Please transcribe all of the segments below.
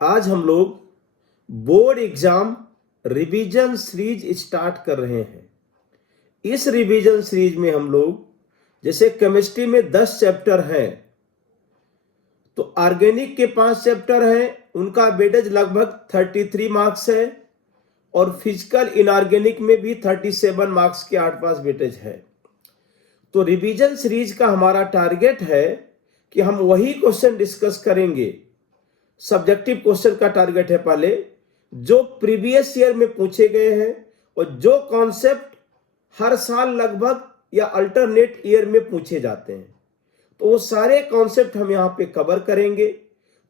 आज हम लोग board exam revision series start कर रहे हैं। इस रिवीजन सीरीज में हम लोग जैसे केमिस्ट्री में 10 चैप्टर हैं, तो ऑर्गेनिक के 5 चैप्टर हैं, उनका वेटेज लगभग 33 मार्क्स है और फिजिकल इनऑर्गेनिक में भी 37 मार्क्स के 8 वेटेज है। तो रिवीजन सीरीज का हमारा टारगेट है कि हम वही क्वेश्चन डिस्कस करेंगे। सब्जेक्टिव क्वेश्चन का टारगेट है पहले जो प्रीवियस ईयर में पूछे गए हैं और जो कॉन्सेप्ट हर साल लगभग या अल्टरनेट ईयर में पूछे जाते हैं, तो वो सारे कॉन्सेप्ट हम यहाँ पे कवर करेंगे।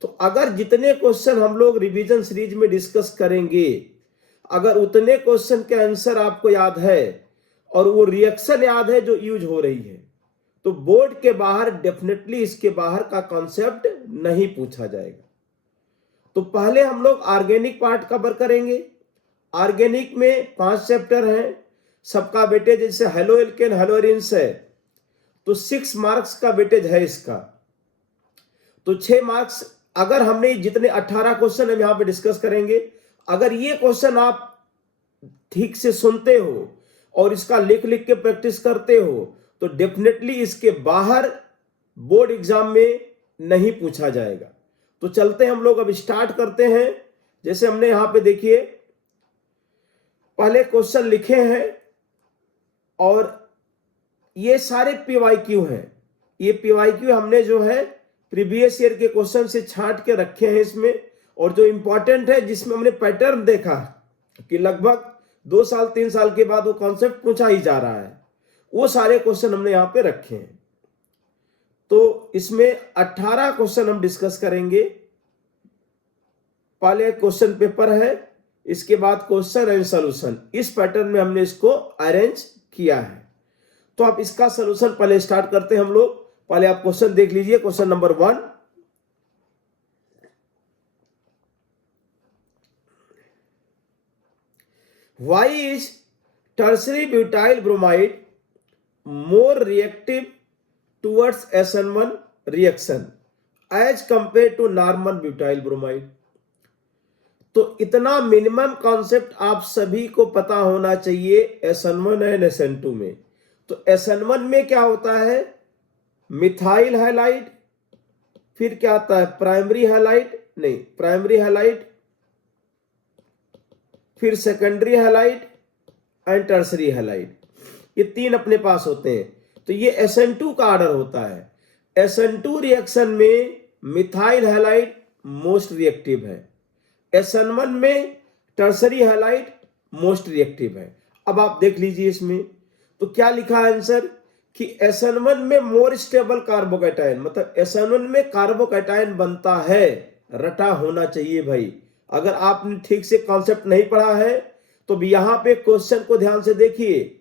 तो अगर जितने क्वेश्चन हम लोग रिवीजन सीरीज में डिस्कस करेंगे, अगर उतने क्वेश्चन के आंसर आपको याद है और वो रिएक्शन याद है जो यूज हो रही है, तो बोर्ड के बाहर डेफिनेटली इसके बाहर का कॉन्सेप्ट नहीं पूछा जाएगा। तो पहले हम लोग ऑर्गेनिक पार्ट कवर करेंगे। ऑर्गेनिक में 5 चैप्टर हैं, सबका वेटेज जैसे हेलो एल्केन हेलोरिन्स है तो 6 मार्क्स का वेटेज है इसका। तो 6 मार्क्स, अगर हमने जितने 18 क्वेश्चन हम यहां पे डिस्कस करेंगे, अगर ये क्वेश्चन आप ठीक से सुनते हो और इसका लिख लिख के प्रैक्टिस करते हो तो डेफिनेटली इसके बाहर बोर्ड एग्जाम में नहीं पूछा जाएगा। तो चलते हैं हम लोग, अब स्टार्ट करते हैं। जैसे हमने यहां पे देखिए पहले क्वेश्चन लिखे हैं और ये सारे पीवाईक्यू हैं। ये पीवाईक्यू हमने जो है प्रीवियस ईयर के क्वेश्चन से छांट के रखे हैं इसमें, और जो इंपॉर्टेंट है जिसमें हमने पैटर्न देखा कि लगभग 2 साल 3 साल के बाद वो कॉन्सेप्ट पूछा ही जा रहा है, वो सारे क्वेश्चन हमने यहां पे रखे हैं। तो इसमें 18 क्वेश्चन हम डिस्कस करेंगे। पहले क्वेश्चन पेपर है, इसके बाद क्वेश्चन एंड सॉल्यूशन। इस पैटर्न में हमने इसको अरेंज किया है। तो आप इसका सॉल्यूशन पहले स्टार्ट करते हैं हम लोग। पहले आप क्वेश्चन देख लीजिए। Question number 1, why is tertiary butyl bromide more reactive towards SN1 reaction as compare to normal butyl bromide. तो इतना मिनिमम कॉन्सेप्ट आप सभी को पता होना चाहिए SN1 एंड SN2 में। तो SN1 में क्या होता है, मिथाइल हैलाइड, फिर क्या आता है प्राइमरी हैलाइड, नहीं प्राइमरी हैलाइड, फिर secondary halide and tertiary halide. ये 3 अपने पास होते हैं। तो ये SN2 का ऑर्डर होता है। SN2 रिएक्शन में मिथाइल हैलाइड मोस्ट रिएक्टिव है, SN1 में टर्सरी हैलाइड मोस्ट रिएक्टिव है। अब आप देख लीजिए इसमें तो क्या लिखा है आंसर कि SN1 में मोर स्टेबल कार्बोकैटायन, मतलब SN1 में कार्बोकैटायन बनता है, रटा होना चाहिए भाई। अगर आपने ठीक से कॉन्सेप्ट नहीं पढ़ा है तो भी यहां पे क्वेश्चन को ध्यान से देखिए।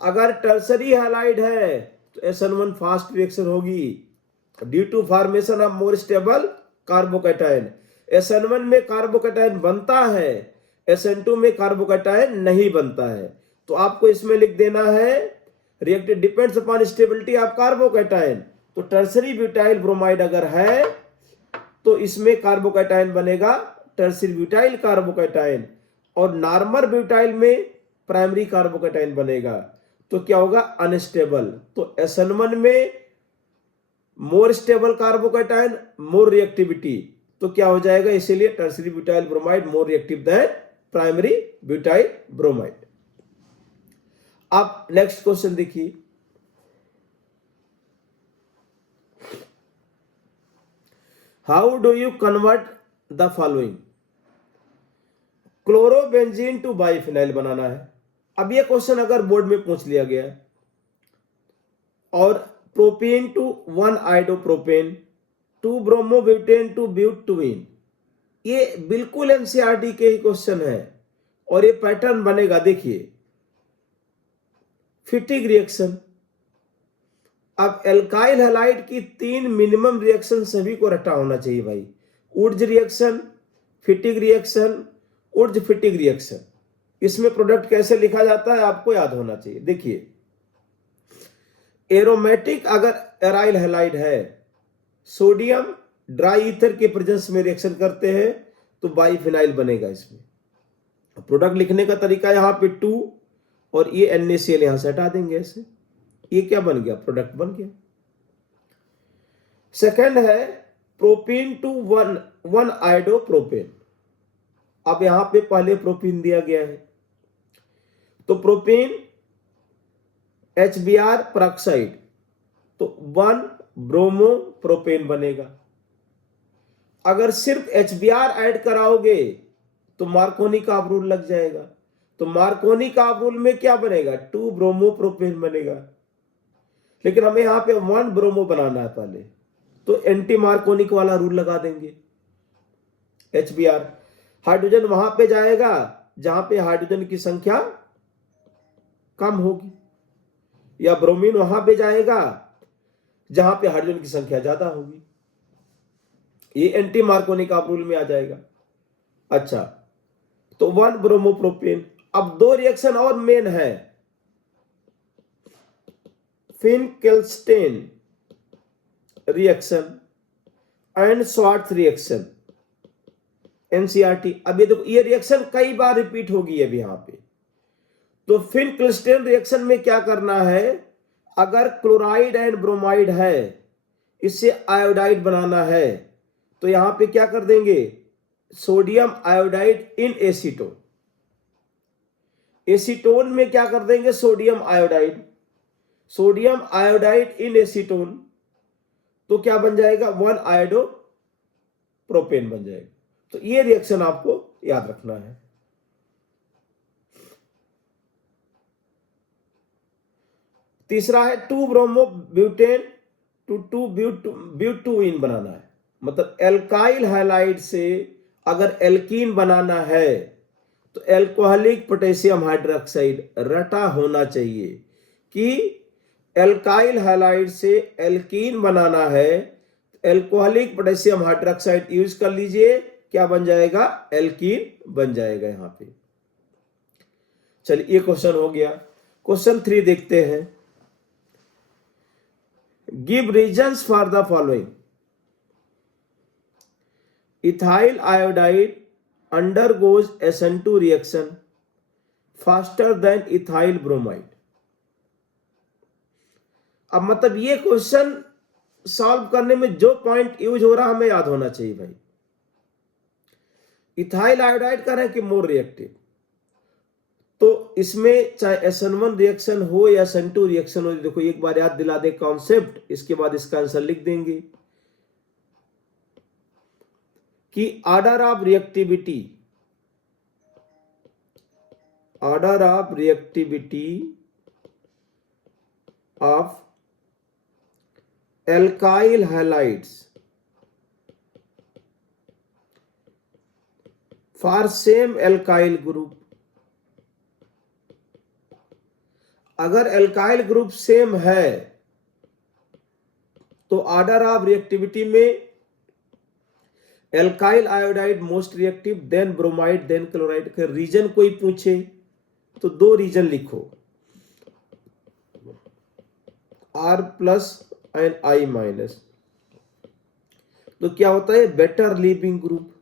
अगर टर्सरी हैलाइड है तो SN1 फास्ट रिएक्शन होगी due to formation of more stable carbocation. SN1 में कार्बोकैटायन बनता है, SN2 में कार्बोकैटायन नहीं बनता है। तो आपको इसमें लिख देना है reactive depends upon stability of carbocation. तो टर्सरी ब्यूटाइल ब्रोमाइड अगर है तो इसमें कार्बोकैटायन बनेगा टर्सरी ब्यूटाइल कार्बोकैटायन, और नॉर्मल ब्यूटाइल में प्राइमरी कार्बोकैटायन बनेगा। तो क्या होगा अनस्टेबल। तो SN1 में more stable carbocation, more reactivity, तो क्या हो जाएगा, इसीलिए tertiary butyl bromide more reactive than primary butyl bromide. अब नेक्स्ट क्वेश्चन देखिए। How do you convert the following, chlorobenzene to biphenyl बनाना है। अब ये क्वेश्चन अगर बोर्ड में पूछ लिया गया, और प्रोपेन टू 1 आइडोप्रोपेन, 2 ब्रोमोब्यूटेन टू ब्यूटुइन, ये बिल्कुल एनसीईआरटी के ही क्वेश्चन है और ये पैटर्न बनेगा। देखिए फिटिक रिएक्शन। अब एल्काइल हैलाइड की 3 मिनिमम रिएक्शन सभी को रटा होना चाहिए भाई, उर्ज reaction, Fittig reaction, Wurtz Fittig reaction. इसमें प्रोडक्ट कैसे लिखा जाता है आपको याद होना चाहिए। देखिए एरोमेटिक अगर एराइल हैलाइड है, सोडियम ड्राई ईथर के प्रेजेंस में रिएक्शन करते हैं तो बाईफिनाइल बनेगा इसमें। प्रोडक्ट लिखने का तरीका यहाँ पे 2 और ये NaCl यहां से हटा देंगे ऐसे, ये क्या बन गया, प्रोडक्ट बन गया। सेकंड है प्रोपीन टू 1 आयोडोप्रोपेन। अब यहां पे पहले प्रोपीन दिया गया है, तो प्रोपीन HBr परऑक्साइड, तो 1 ब्रोमोप्रोपेन बनेगा। अगर सिर्फ HBr ऐड कराओगे तो मार्कोनी का रूल लग जाएगा, तो मार्कोनी का रूल में क्या बनेगा, 2 ब्रोमोप्रोपेन बनेगा। लेकिन हमें यहां पे 1 ब्रोमो बनाना है पहले, तो एंटी मार्कोनिक वाला रूल लगा देंगे। HBr हाइड्रोजन वहां पे जाएगा जहां पे हाइड्रोजन की संख्या कम होगी, या ब्रोमीन वहां पे जाएगा जहां पे हाइड्रोजन की संख्या ज्यादा होगी, ये एंटी मार्कोनिक रूल में आ जाएगा। अच्छा, तो 1 ब्रोमोप्रोपेन। अब 2 रिएक्शन और मेन है, फिनकेल्स्टेन रिएक्शन एंड स्वार्थ रिएक्शन, NCERT। अब ये देखो, ये रिएक्शन कई बार रिपीट होगी अभी यहां पे। तो फिनकेल्स्टेन रिएक्शन में क्या करना है, अगर क्लोराइड एंड ब्रोमाइड है, इससे आयोडाइड बनाना है, तो यहां पे क्या कर देंगे, सोडियम आयोडाइड इन एसीटोन। एसीटोन में क्या कर देंगे, सोडियम आयोडाइड, सोडियम आयोडाइड इन एसीटोन, तो क्या बन जाएगा, 1 आयोडो प्रोपेन बन जाएगा। तो ये रिएक्शन आपको याद रखना है। तीसरा है 2 ब्रोमो ब्यूटेन टू 2 ब्यूटुइन बनाना है, मतलब एल्काइल हैलाइड से अगर एल्कीन बनाना है तो एल्कोहलिक पोटेशियम हाइड्रोक्साइड रटा होना चाहिए। कि एल्काइल हैलाइड से एल्कीन बनाना है, एल्कोहलिक पोटेशियम हाइड्रोक्साइड यूज कर लीजिए, क्या बन जाएगा, एल्कीन बन जाएगा यहां पे। चलिए, ये क्वेश्चन हो गया। क्वेश्चन 3 देखते हैं। Give reasons for the following. Ethyl iodide undergoes SN2 reaction faster than ethyl bromide। अब मतलब ये क्वेश्चन सॉल्व करने में जो पॉइंट यूज हो रहा हमें याद होना चाहिए भाई। इथाइल आयोडाइड कर रहे हैं कि मोर रिएक्टिव, तो इसमें चाहे SN1 रिएक्शन हो या SN2 रिएक्शन हो, देखो एक बार याद दिला दे कॉन्सेप्ट, इसके बाद इसका आंसर लिख देंगे कि order of reactivity of alkyl halides for same alkyl group. अगर एल्काइल ग्रुप सेम है तो ऑर्डर ऑफ रिएक्टिविटी में alkyl iodide most reactive, then bromide, then chloride. का रीजन कोई पूछे तो 2 रीजन लिखो, R plus and I minus, तो क्या होता है, बेटर लीविंग ग्रुप।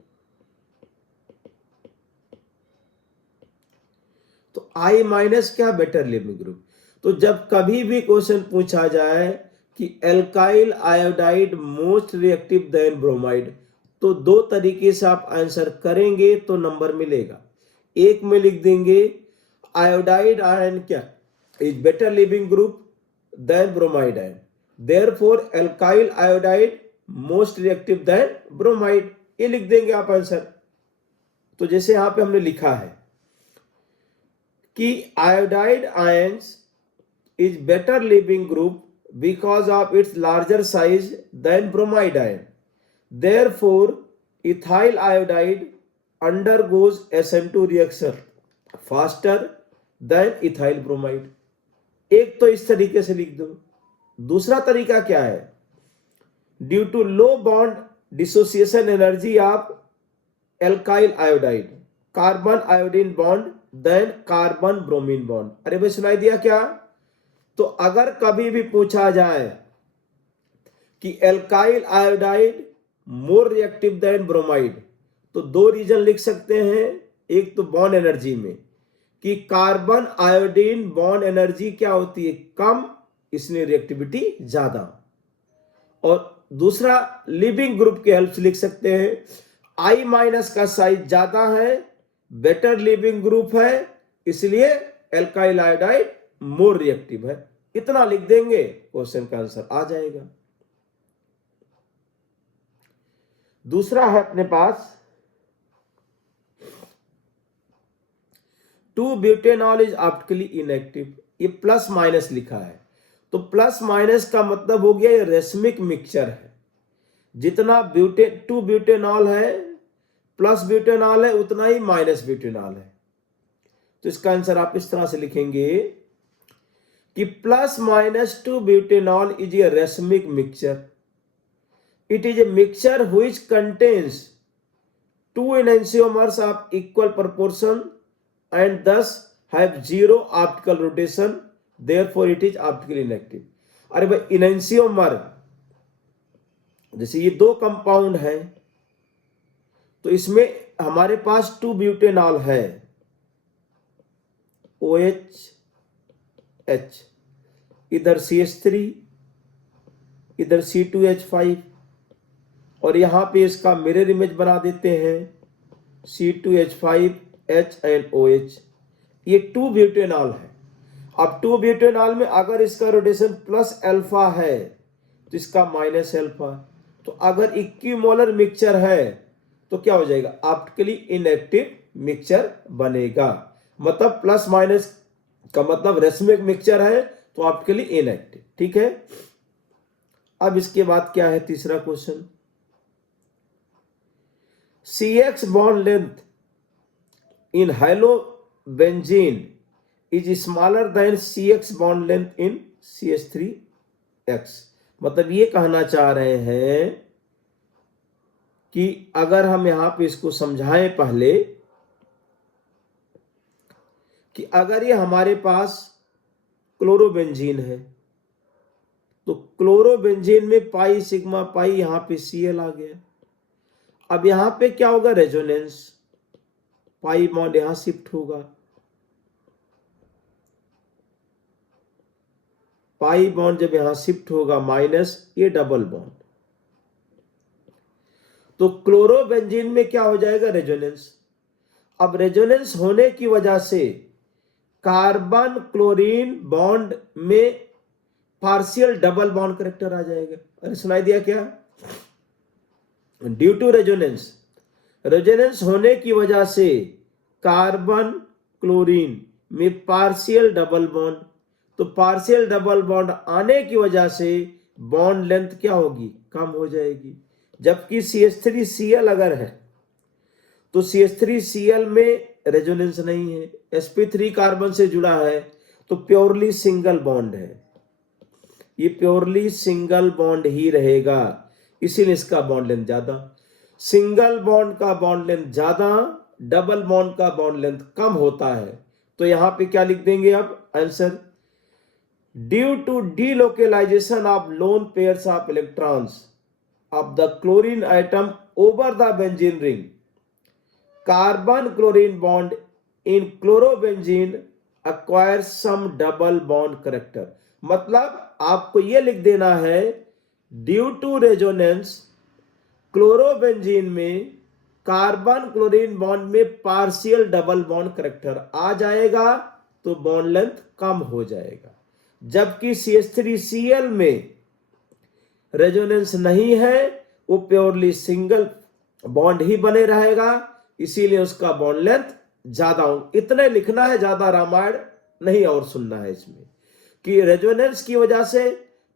तो I माइनस क्या, बेटर लीविंग ग्रुप। तो जब कभी भी क्वेश्चन पूछा जाए कि alkyl iodide most reactive then bromide, तो 2 तरीके से आप आंसर करेंगे तो नंबर मिलेगा। एक में लिख देंगे आयोडाइड आयन क्या is better leaving group than bromide ion, therefore alkyl iodide most reactive then bromide, ये लिख देंगे आप आंसर। तो जैसे यहां पे हमने लिखा है कि iodide ions is better leaving group because of its larger size than bromide ion, therefore ethyl iodide undergoes SN2 reaction faster than ethyl bromide। एक तो इस तरीके से लिख दो। दूसरा तरीका क्या है, due to low bond dissociation energy of alkyl iodide, carbon iodine bond than carbon bromine bond. अरे भाई सुनाई दिया क्या। तो अगर कभी भी पूछा जाए कि एल्काइल आयोडाइड मोर रिएक्टिव देन ब्रोमाइड, तो दो रीजन लिख सकते हैं। एक तो बॉन्ड एनर्जी में कि कार्बन आयोडीन बॉन्ड एनर्जी क्या होती है, कम, इसलिए रिएक्टिविटी ज्यादा। और दूसरा लिविंग ग्रुप के हेल्प से लिख सकते हैं, I माइनस का साइज ज्यादा है, बेटर लिविंग ग्रुप है, इसलिए एल्काइल आयोडाइड मोर रिएक्टिव है। इतना लिख देंगे, क्वेश्चन का आंसर आ जाएगा। दूसरा है अपने पास 2-ब्यूटेनॉल इज ऑप्टिकली इनएक्टिव। ये प्लस माइनस लिखा है, तो प्लस माइनस का मतलब हो गया ये रेसमिक मिक्सचर है। जितना 2-ब्यूटेनॉल है प्लस ब्यूटेनॉल है, उतना ही माइनस ब्यूटेनॉल है। तो इसका आंसर आप इस तरह से लिखेंगे कि plus minus two butanol is a racemic mixture. It is a mixture which contains 2 enantiomers of equal proportion and thus have zero optical rotation, therefore it is optically inactive। अरे भाई इनेंशियोमर, जैसे ये दो कंपाउंड है, तो इसमें हमारे पास 2-ब्यूटेनॉल है, OH H, इधर CH3, इधर C2H5, और यहां पे इसका मिरर इमेज बना देते हैं, C2H5 H एंड OH। ये 2-ब्यूटेनॉल है। अब 2-ब्यूटेनॉल में अगर इसका रोटेशन प्लस अल्फा है तो इसका माइनस अल्फा। तो अगर इक्विमोलर मिक्सचर है तो क्या हो जाएगा, ऑप्टिकली इनएक्टिव मिक्सचर बनेगा। मतलब प्लस माइनस का मतलब रेसमिक मिक्सचर है तो ऑप्टिकली इनएक्टिव। ठीक है, अब इसके बाद क्या है, तीसरा question, CX bond length in halobenzene is smaller than CX bond length in CH3X। मतलब ये कहना चाह रहे हैं कि अगर हम यहां पे इसको समझाएं पहले कि अगर ये हमारे पास क्लोरोबेंजीन है तो क्लोरोबेंजीन में पाई सिग्मा पाई, यहां पे Cl आ गया। अब यहां पे क्या होगा, रेजोनेंस, पाई बॉन्ड यहां शिफ्ट होगा, पाई बॉन्ड जब यहां शिफ्ट होगा माइनस, ये डबल बॉन्ड, तो क्लोरोबेंजीन में क्या हो जाएगा, रेजोनेंस। अब रेजोनेंस होने की वजह से कार्बन क्लोरीन बॉन्ड में पार्शियल डबल बॉन्ड करेक्टर आ जाएगा। अरे सुनाई दिया क्या, ड्यू टू रेजोनेंस, रेजोनेंस होने की वजह से कार्बन क्लोरीन में पार्शियल डबल बॉन्ड, तो पार्शियल डबल बॉन्ड आने की वजह से बॉन्ड लेंथ क्या होगी, कम हो जाएगी। जबकि CH3Cl अगर है तो CH3Cl में रेजोनेंस नहीं है, sp3 कार्बन से जुड़ा है, तो प्योरली सिंगल बॉन्ड है, ये प्योरली सिंगल बॉन्ड ही रहेगा, इसीलिए इसका बॉन्ड लेंथ ज्यादा। सिंगल बॉन्ड का बॉन्ड लेंथ ज्यादा, डबल बॉन्ड का बॉन्ड लेंथ कम होता है। तो यहां पे क्या लिख देंगे अब answer, due to delocalization of lone pairs of electrons of the chlorine atom over the benzene ring, carbon chlorine bond in chlorobenzene acquire some double bond character। मतलब आपको यह लिख देना है, ड्यू टू रेजोनेंस क्लोरोबेंजीन में carbon chlorine bond में partial double bond character आ जाएगा तो बॉन्ड लेंथ कम हो जाएगा। जबकि CH3Cl में रेजोनेंस नहीं है, वो प्योरली सिंगल बॉन्ड ही बने रहेगा, इसीलिए उसका बॉन्ड लेंथ ज्यादा हो। इतने लिखना है, ज्यादा रामायण नहीं और सुनना है इसमें, कि रेजोनेंस की वजह से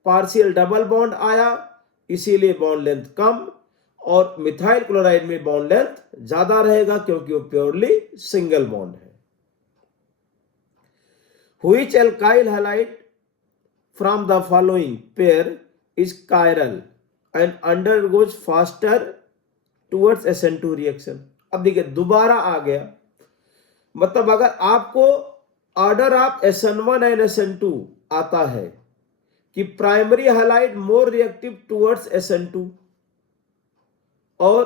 पार्शियल डबल बॉन्ड आया इसीलिए बॉन्ड लेंथ कम, और मिथाइल क्लोराइड में बॉन्ड लेंथ ज्यादा रहेगा क्योंकि वो प्योरली सिंगल बॉन्ड है। Which alkyl halide from the following pair is chiral and undergoes faster towards SN2 reaction. अब देखिए दोबारा आ गया, मतलब अगर आपको order of SN1 and SN2 आता है कि प्राइमरी हैलाइड मोर रिएक्टिव टुवर्ड्स SN2 और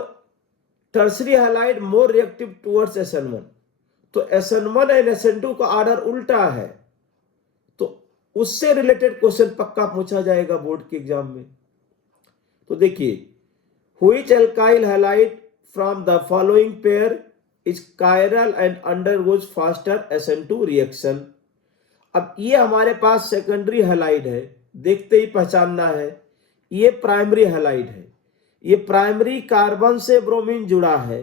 टर्सरी हैलाइड मोर रिएक्टिव टुवर्ड्स SN1। तो SN1 एंड SN2 का ऑर्डर उल्टा है, तो उससे रिलेटेड क्वेश्चन पक्का पूछा जाएगा बोर्ड के एग्जाम में। तो देखिए, which alkyl halide from the following pair is chiral and undergoes faster SN2 reaction. अब ये हमारे पास सेकेंडरी हैलाइड है, देखते ही पहचानना है। ये प्राइमरी हैलाइड है, ये प्राइमरी कार्बन से ब्रोमीन जुड़ा है।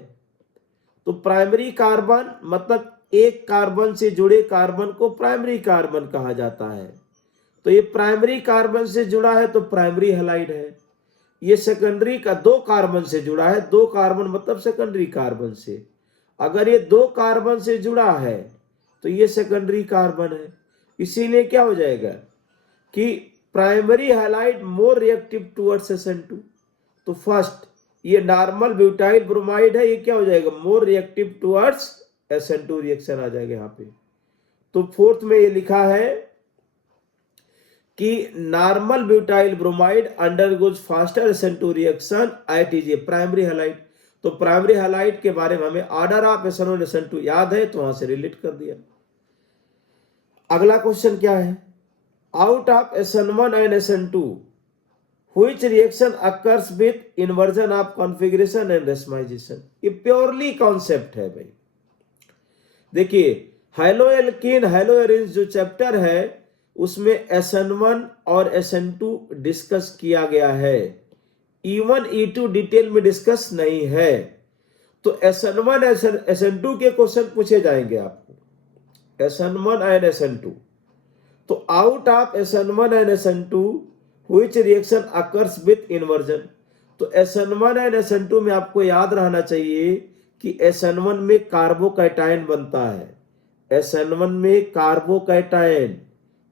तो प्राइमरी कार्बन मतलब एक कार्बन से जुड़े कार्बन को प्राइमरी कार्बन कहा जाता है। तो ये प्राइमरी कार्बन से जुड़ा है तो प्राइमरी हैलाइड है। ये सेकेंडरी का दो कार्बन से जुड़ा है, दो कार्बन मतलब सेकेंडरी कार्बन से। अगर ये दो कार्बन से जुड़ा है तो ये सेकेंडरी कार्बन है। इसीलिए क्या हो जाएगा कि प्राइमरी हैलाइड मोर रिएक्टिव टुवर्ड्स SN2। तो फर्स्ट ये नॉर्मल ब्यूटाइल ब्रोमाइड है, ये क्या हो जाएगा, more reactive towards SN2 reaction आ जाएगा यहाँ पे। तो फोर्थ में ये लिखा है कि normal butyl bromide undergoes faster SN2 reaction at is a primary halide. तो प्राइमरी हैलाइड के बारे में हमें ऑर्डर ऑफ SN1 SN2 याद है, तो वहां से रिलेट कर दिया। अगला क्वेश्चन क्या है, out of SN1 and SN2 which reaction occurs with inversion of configuration and racemisation. ये प्योरली कॉन्सेप्ट है भाई। देखिए, हैलोएल्कीन हैलोएरिन्स जो चैप्टर है उसमें SN1 और SN2 डिस्कस किया गया है, E1 E2 डिटेल में डिस्कस नहीं है। तो SN1 SN2 के क्वेश्चन पूछे जाएंगे आपको, SN1 एंड SN2। तो out of SN1 and SN2 which reaction occurs with inversion. तो SN1 एंड SN2 में आपको याद रहना चाहिए कि SN1 में कार्बोकैटायन बनता है, SN1 में कार्बोकैटायन,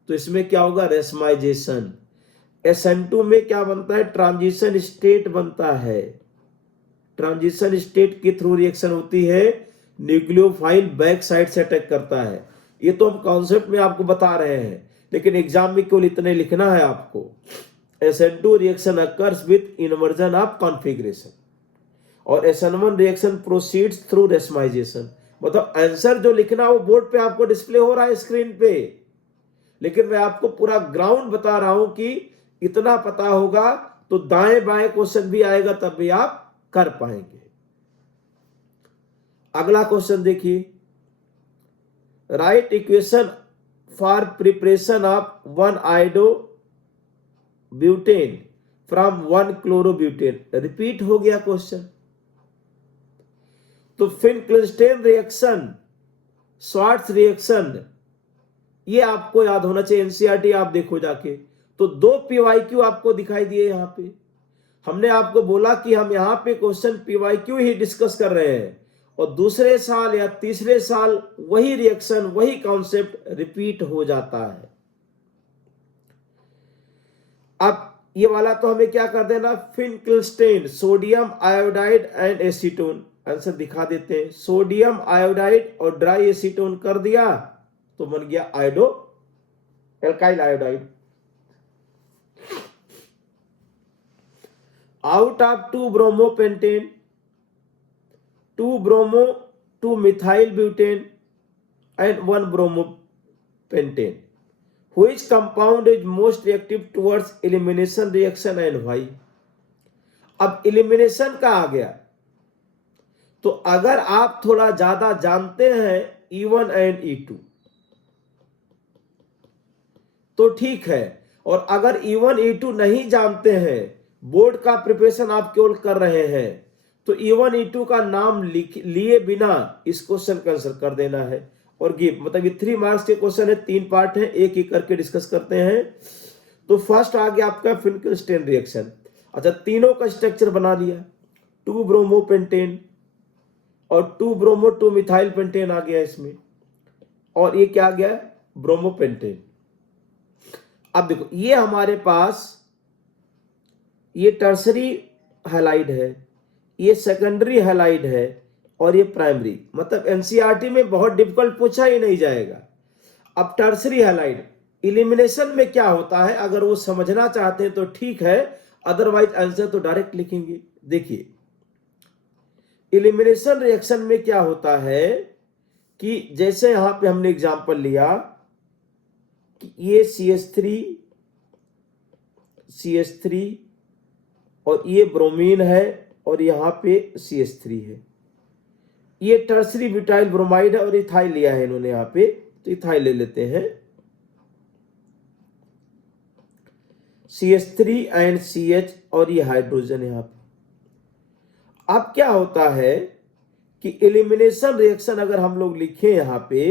तो इसमें क्या होगा, रेसमाइजेशन। SN2 में क्या बनता है, ट्रांजिशन स्टेट बनता है। ट्रांजिशन स्टेट के थ्रू रिएक्शन होती है, न्यूक्लियोफाइल बैक साइड से अटैक करता है। ये तो हम कॉन्सेप्ट में आपको बता रहे हैं, लेकिन एग्जाम में केवल इतने लिखना है आपको, SN2 reaction occurs with inversion of configuration और SN1 reaction proceeds through racemisation. मतलब आंसर जो लिखना वो बोर्ड पे आपको डिस्प्ले हो रहा है स्क्रीन पे, लेकिन मैं आपको पूरा ग्राउंड बता रहा हूं कि इतना पता होगा तो दाएं बाएं क्वेश्चन भी आएगा तब भी आप कर पाएंगे। अगला क्वेश्चन देखिए, right equation for preparation of 1 iodo butane from 1 chlorobutane. Repeat हो गया क्वेश्चन। तो फिनक्लिस्टेन रिएक्शन, स्वार्ट्ज रिएक्शन, ये आपको याद होना चाहिए, एनसीईआरटी आप देखो जाके। तो 2 PYQ आपको दिखाई दिए यहां पे। हमने आपको बोला कि हम यहां पे क्वेश्चन PYQ ही डिस्कस कर रहे हैं और दूसरे साल या तीसरे साल वही रिएक्शन वही कॉन्सेप्ट रिपीट हो जाता है। अब ये वाला तो हमें क्या कर देना, Finkelstein sodium iodide and acetone, answer दिखा देते हैं। सोडियम आयोडाइड और ड्राई एसीटोन कर दिया तो बन गया iodo alkyl iodide. Out of 2 bromopentane, 2 bromo 2 methyl butane and 1 bromopentane, which compound is most reactive towards elimination reaction and why. अब एलिमिनेशन का आ गया, तो अगर आप थोड़ा ज्यादा जानते हैं E1 एंड E2 तो ठीक है, और अगर E1 E2 नहीं जानते हैं, बोर्ड का प्रिपरेशन आप केवल कर रहे हैं, तो E1 E2 का नाम लिए बिना इस क्वेश्चन का आंसर कर देना है और गिव। मतलब ये 3 मार्क्स के क्वेश्चन है, 3 पार्ट है, एक एक करके डिस्कस करते हैं। तो फर्स्ट आ गया आपका फिनक्लिस्टेन रिएक्शन। अच्छा, तीनों का स्ट्रक्चर बना लिया, 2 ब्रोमोपेंटेन और 2 ब्रोमो 2 मिथाइल पेंटेन आ गया इसमें, और ये क्या आ गया, ब्रोमोपेंटेन। अब देखो, ये हमारे पास ये टर्सरी हैलाइड है, ये सेकेंडरी हैलाइड है और ये प्राइमरी। मतलब एनसीईआरटी में बहुत डिफिकल्ट पूछा ही नहीं जाएगा। अब टर्सरी हैलाइड इलिमिनेशन में क्या होता है, अगर वो समझना चाहते हैं तो ठीक है, अदरवाइज आंसर तो डायरेक्ट लिखेंगे। देखिए, एलिमिनेशन रिएक्शन में क्या होता है कि जैसे यहां पे हमने एग्जांपल लिया कि ये CH3 और ये ब्रोमीन है और यहां पे CH3 है, ये टर्सरी ब्यूटाइल ब्रोमाइड है और इथाइल लिया है इन्होंने यहां पे, तो इथाइल ले लेते हैं, CH3 एंड CH और ये हाइड्रोजन यहां पे। अब क्या होता है कि एलिमिनेशन रिएक्शन अगर हम लोग लिखें यहां पे,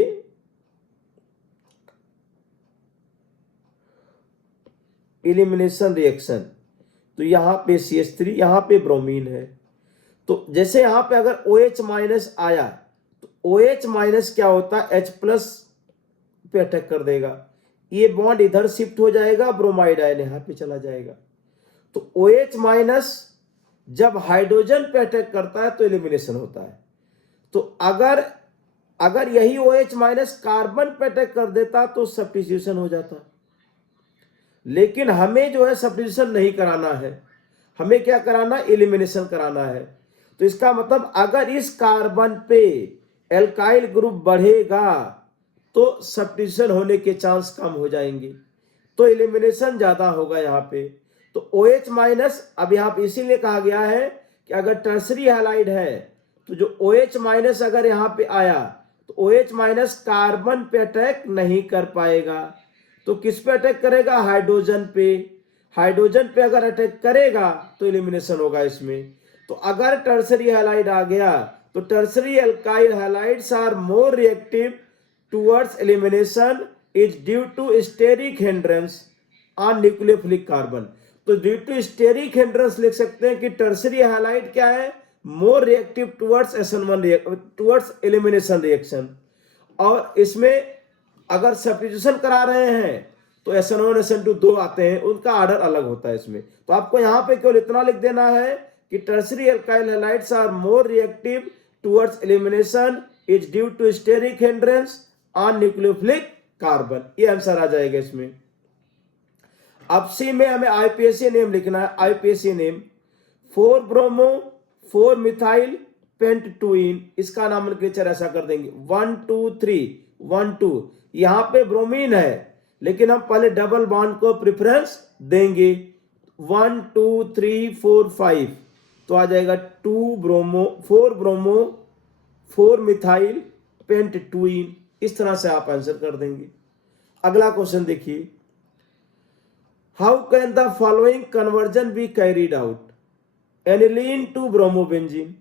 एलिमिनेशन रिएक्शन, तो यहां पे CH3, यहां पे ब्रोमीन है, तो जैसे यहां पे अगर OH माइनस आया तो OH माइनस क्या होता है, H प्लस पे अटैक कर देगा, ये बॉन्ड इधर शिफ्ट हो जाएगा, ब्रोमाइड आयन यहां पे चला जाएगा। तो OH माइनस जब हाइड्रोजन पे अटैक करता है तो एलिमिनेशन होता है। तो अगर यही OH माइनस कार्बन पे अटैक कर देता तो सब्स्टिट्यूशन हो जाता, लेकिन हमें जो है सब्स्टिट्यूशन नहीं कराना है, हमें क्या कराना, एलिमिनेशन कराना है। तो इसका मतलब अगर इस कार्बन पे एल्काइल ग्रुप बढ़ेगा तो सब्स्टिट्यूशन होने के चांस कम हो जाएंगे, तो एलिमिनेशन ज्यादा होगा यहाँ पे। तो OH माइनस, अब यहाँ पे इसीलिए कहा गया है कि अगर टर्सरी हैलाइड है तो जो OH माइनस अगर यहाँ पे आया तो OH माइनस कार्बन पे अटैक नहीं कर पाएगा, तो किस पे अटैक करेगा, हाइड्रोजन पे। हाइड्रोजन पे अगर अटैक करेगा तो एलिमिनेशन होगा इसमें। तो अगर टर्सरी हैलाइड आ गया तो tertiary alkyl halides are more reactive towards elimination is due to steric hindrance on nucleophilic carbon. तो ड्यू टू स्टेरिक हिंड्रेंस लिख सकते हैं कि टर्सरी हैलाइड क्या है, more reactive towards SN1 towards elimination reaction. और इसमें अगर सब्स्टिट्यूशन करा रहे हैं तो SN1 SN2 दो आते हैं, उनका ऑर्डर अलग होता है इसमें। तो आपको यहाँ पे केवल इतना लिख देना है कि tertiary alkyl halides are more reactive towards elimination is due to steric hindrance on nucleophilic carbon, ये आंसर आ जाएगा इसमें। अब सी में हमें IPAC नेम लिखना है, IPAC नेम 4 ब्रोमो 4 मिथाइल पेंटटूइन, इसका नॉमेनक्लेचर ऐसा कर देंगे 1 2 3 1 2। यहां पे ब्रोमीन है लेकिन हम पहले डबल बॉन्ड को प्रेफरेंस देंगे, 1 2 3 4 5, तो आ जाएगा 4 ब्रोमो 4 मिथाइल पेंटटूइन, इस तरह से आप आंसर कर देंगे। अगला क्वेश्चन देखिए, how can the following conversion be carried out, aniline to bromobenzene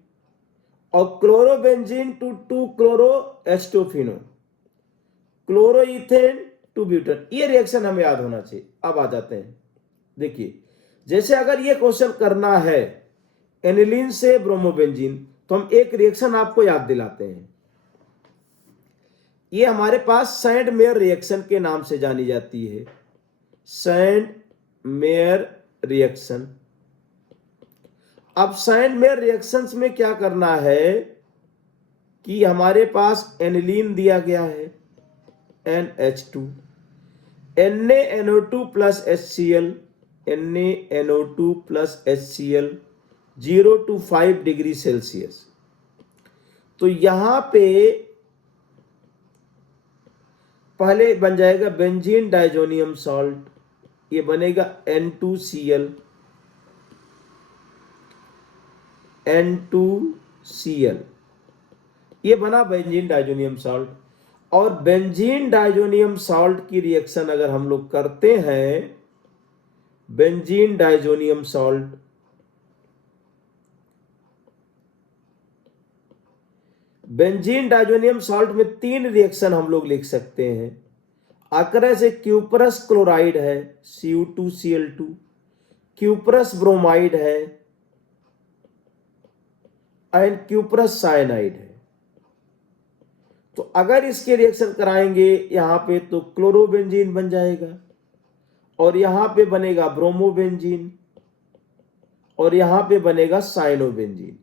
और chlorobenzene to 2 chloro acetophenone, chloroethane to butane. ये रिएक्शन हमें याद होना चाहिए। अब आ जाते हैं, देखिए जैसे अगर ये क्वेश्चन करना है एनिलीन से ब्रोमोबेंजीन तो हम एक रिएक्शन आपको याद दिलाते हैं, ये हमारे पास सैंड मेयर रिएक्शन के नाम से जानी जाती है, सैंड मेयर रिएक्शन। अब सैंड मेयर रिएक्शंस में क्या करना है कि हमारे पास एनिलीन दिया गया है NH2, NaNO2 plus HCl, NaNO2 plus HCl 0 to 5 degree Celsius. तो यहां पे पहले बन जाएगा बेंजीन डाइजोनियम सॉल्ट, ये बनेगा N2Cl, ये बना बेंजीन डाइजोनियम सॉल्ट। और बेंजीन डाइजोनियम सॉल्ट की रिएक्शन अगर हम लोग करते हैं, benzene diazonium salt, benzene diazonium salt में 3 रिएक्शन हम लोग लिख सकते हैं। अकरस एक क्यूपरस क्लोराइड है Cu2Cl2, क्यूपरस ब्रोमाइड है एंड क्यूपरस साइनाइड है। तो अगर इसके रिएक्शन कराएंगे यहां पे तो क्लोरोबेंजीन बन जाएगा और यहां पे बनेगा ब्रोमोबेंजीन और यहां पे बनेगा साइनोबेंजीन।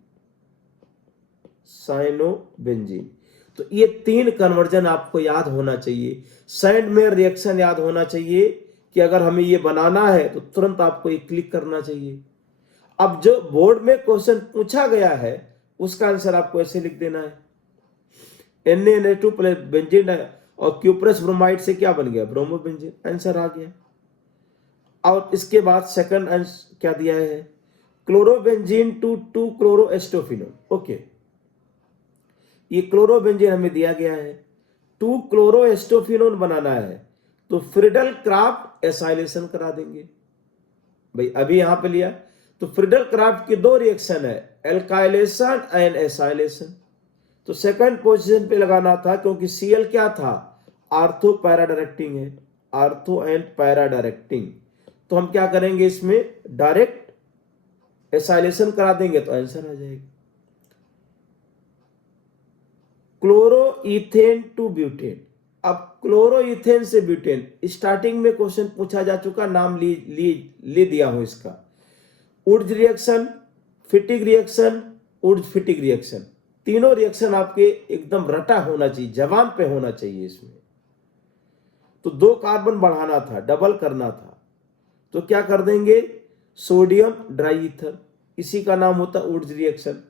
तो ये 3 कन्वर्जन आपको याद होना चाहिए। सैंड मेयर रिएक्शन याद होना चाहिए कि अगर हमें ये बनाना है तो तुरंत आपको ये क्लिक करना चाहिए। अब जो बोर्ड में क्वेश्चन पूछा गया है उसका आंसर आपको ऐसे लिख देना है, Na2 प्लस बेंजीन और क्यूप्रस ब्रोमाइड से क्या बन गया, ब्रोमोबेंजीन, आंसर आ गया। और इसके बाद सेकंड आंसर क्या दिया है, क्लोरोबेंजीन टू 2 क्लोरोएस्टोफिनोन। ओके, ये क्लोरोबेंजीन हमें दिया गया है, 2 क्लोरोएस्टोफिनोन बनाना है, तो फ्रिडल क्राफ्ट एसाइलेशन करा देंगे भाई। अभी यहां पे लिया तो फ्रिडल क्राफ्ट की 2 रिएक्शन है, एल्काइलेशन एंड एसाइलेशन। तो सेकंड पोजीशन पे लगाना था, क्योंकि Cl क्या था, आर्थो पैरा डायरेक्टिंग है, आर्थो एंड पैरा डायरेक्टिंग। तो हम क्या करेंगे, इसमें डायरेक्ट एसाइलेशन करा देंगे तो आंसर आ जाएगा। Chloroethane to butane. अब क्लोरोइथेन से ब्यूटेन, स्टार्टिंग में क्वेश्चन पूछा जा चुका, नाम ले दिया हूं इसका, Wurtz reaction, Fittig reaction, Wurtz Fittig reaction, तीनों रिएक्शन आपके एकदम रटा होना चाहिए, जवान पे होना चाहिए इसमें। तो 2 कार्बन बढ़ाना था, डबल करना था, तो क्या कर देंगे, सोडियम ड्राई ईथर, इसी का नाम होता है उर्ज रिएक्शन।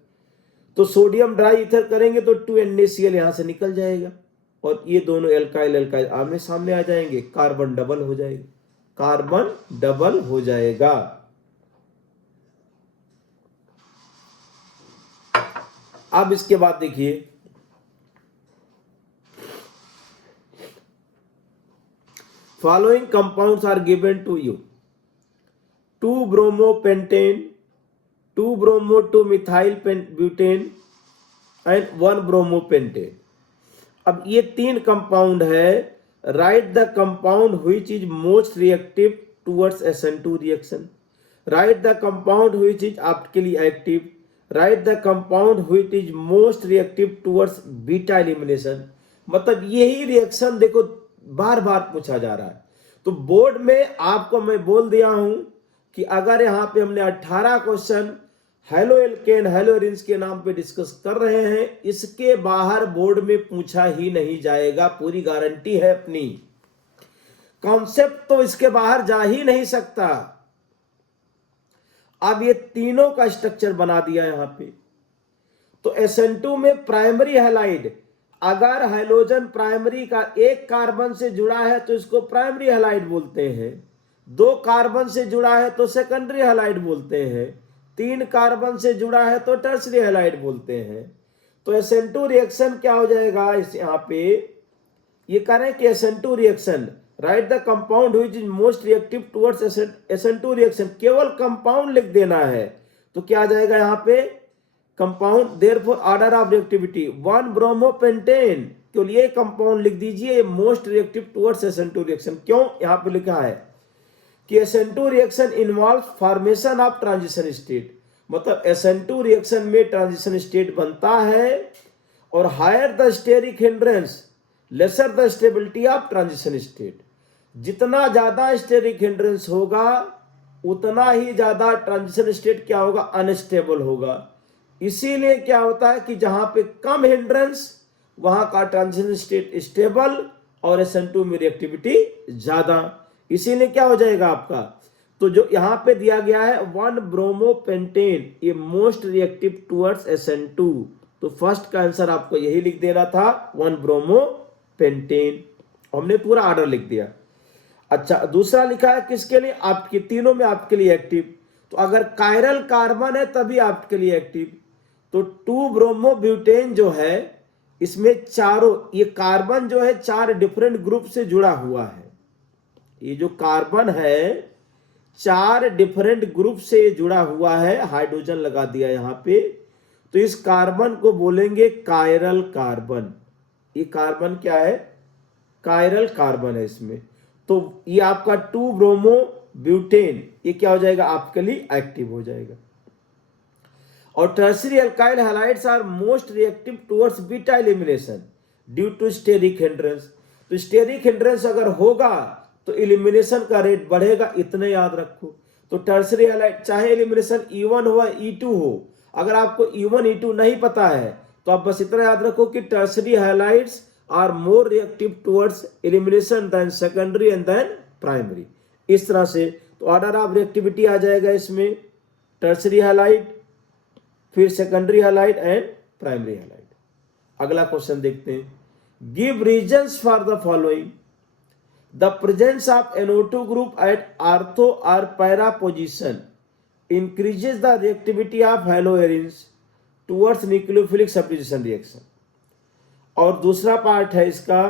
तो सोडियम ड्राई ईथर करेंगे तो 2 NaCl यहां से निकल जाएगा, और ये दोनों एल्काइल एल्काइल आमने सामने आ जाएंगे, कार्बन डबल हो जाएगा, कार्बन डबल हो जाएगा। अब इसके बाद देखिए, following compounds are given to you, 2 bromopentane, 2 bromo 2 methyl butane and 1 bromopentane. अब ये 3 कंपाउंड है, write the compound which is most reactive towards SN2 reaction, write the compound which is optically active, write the compound which is most reactive towards beta elimination. मतलब यही reaction देखो बार बार पूछा जा रहा है। तो बोर्ड में आपको मैं बोल दिया हूं कि अगर यहां पे हमने 18 question halo alkane hello arenes के नाम पे डिस्कस कर रहे हैं, इसके बाहर बोर्ड में पूछा ही नहीं जाएगा, पूरी गारंटी है अपनी। कॉन्सेप्ट तो इसके बाहर जा ही नहीं सकता। अब ये तीनों का स्ट्रक्चर बना दिया यहां पे। तो SN2 में प्राइमरी हैलाइड, अगर हाइड्रोजन प्राइमरी का 1 कार्बन से जुड़ा है तो इसको प्राइमरी हैलाइड बोलते हैं, 2 कार्बन से जुड़ा है तो सेकेंडरी हैलाइड बोलते हैं, 3 कार्बन से जुड़ा है तो टर्सरी हैलाइड बोलते हैं। तो SN2 रिएक्शन क्या हो जाएगा, इस यहां पे ये करें कि SN2 reaction, write the compound which is most reactive towards SN2 reaction, केवल कंपाउंड लिख देना है। तो क्या आ जाएगा यहां पे, compound, therefore order of reactivity 1 bromopentane, केवल ये कंपाउंड लिख दीजिए, most reactive towards SN2 reaction. क्यों यहां पे लिखा है कि SN2 reaction involve formation of transition state, मतलब SN2 रिएक्शन में ट्रांजिशन स्टेट बनता है, और higher the steric hindrance lesser the stability of transition state. जितना ज्यादा स्टेरिक हिंड्रेंस होगा उतना ही ज्यादा ट्रांजिशन स्टेट क्या होगा, अनस्टेबल होगा। इसीलिए क्या होता है कि जहां पे कम हिंड्रेंस वहां का ट्रांजिशन स्टेट स्टेबल और SN2 में रिएक्टिविटी ज्यादा। इसीलिए क्या हो जाएगा आपका, तो जो यहां पे दिया गया है 1 ब्रोमोपेंटेन, ये मोस्ट रिएक्टिव टुवर्ड्स SN2, तो फर्स्ट का आंसर आपको यही लिख देना था, 1 ब्रोमोपेंटेन। हमने पूरा ऑर्डर लिख दिया। अच्छा, दूसरा लिखा है किसके लिए, आपके तीनों में आपके लिए एक्टिव, तो अगर कायरल कार्बन है तभी आपके लिए एक्टिव। तो 2 ब्रोमोब्यूटेन जो है, इसमें चारों ये कार्बन जो है 4 डिफरेंट ग्रुप से जुड़ा हुआ है। ये जो कार्बन है 4 डिफरेंट ग्रुप से जुड़ा हुआ है, हाइड्रोजन लगा दिया यहां पे। तो इस कार्बन को बोलेंगे कायरल कार्बन। ये कार्बन क्या है, कायरल कार्बन है इसमें। तो ये आपका 2 ब्रोमोब्यूटेन ये क्या हो जाएगा, आपके लिए एक्टिव हो जाएगा। और tertiary alkyl halides are most reactive towards beta elimination due to steric hindrance. तो स्टेरिक हिंड्रेंस अगर होगा तो एलिमिनेशन का रेट बढ़ेगा, इतने याद रखो। तो टर्सरी हैलाइड चाहे एलिमिनेशन E1 हो E2 हो, अगर आपको E1 E2 नहीं पता है तो आप बस इतना याद रखो कि tertiary halides are more reactive towards elimination than secondary and then primary. इस तरह से तो ऑर्डर ऑफ रिएक्टिविटी आ जाएगा इसमें, टर्सरी हैलाइड, फिर secondary halide and primary halide. अगला क्वेश्चन देखते हैं, give reasons for the following. The presence of NO2 group at ortho और para position increases the reactivity of haloarenes towards nucleophilic substitution reaction। और दूसरा part है इसका,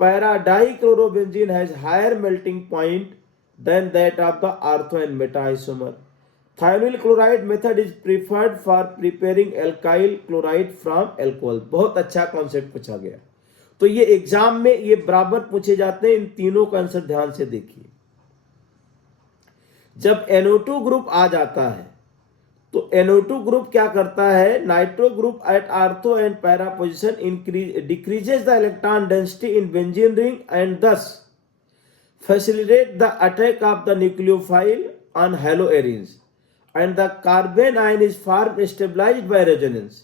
paradichlorobenzene has higher melting point than that of the ortho and meta isomer. Thionyl chloride method is preferred for preparing alkyl chloride from alcohol. बहुत अच्छा concept पूछा गया। तो ये एग्जाम में ये बराबर पूछे जाते हैं, इन तीनों का आंसर ध्यान से देखिए। जब NO2 ग्रुप आ जाता है तो NO2 ग्रुप क्या करता है, nitro group at ortho and para position decreases the electron density in benzene ring and thus facilitate the attack of the nucleophile on haloarenes and the carbon ion is form stabilised by resonance.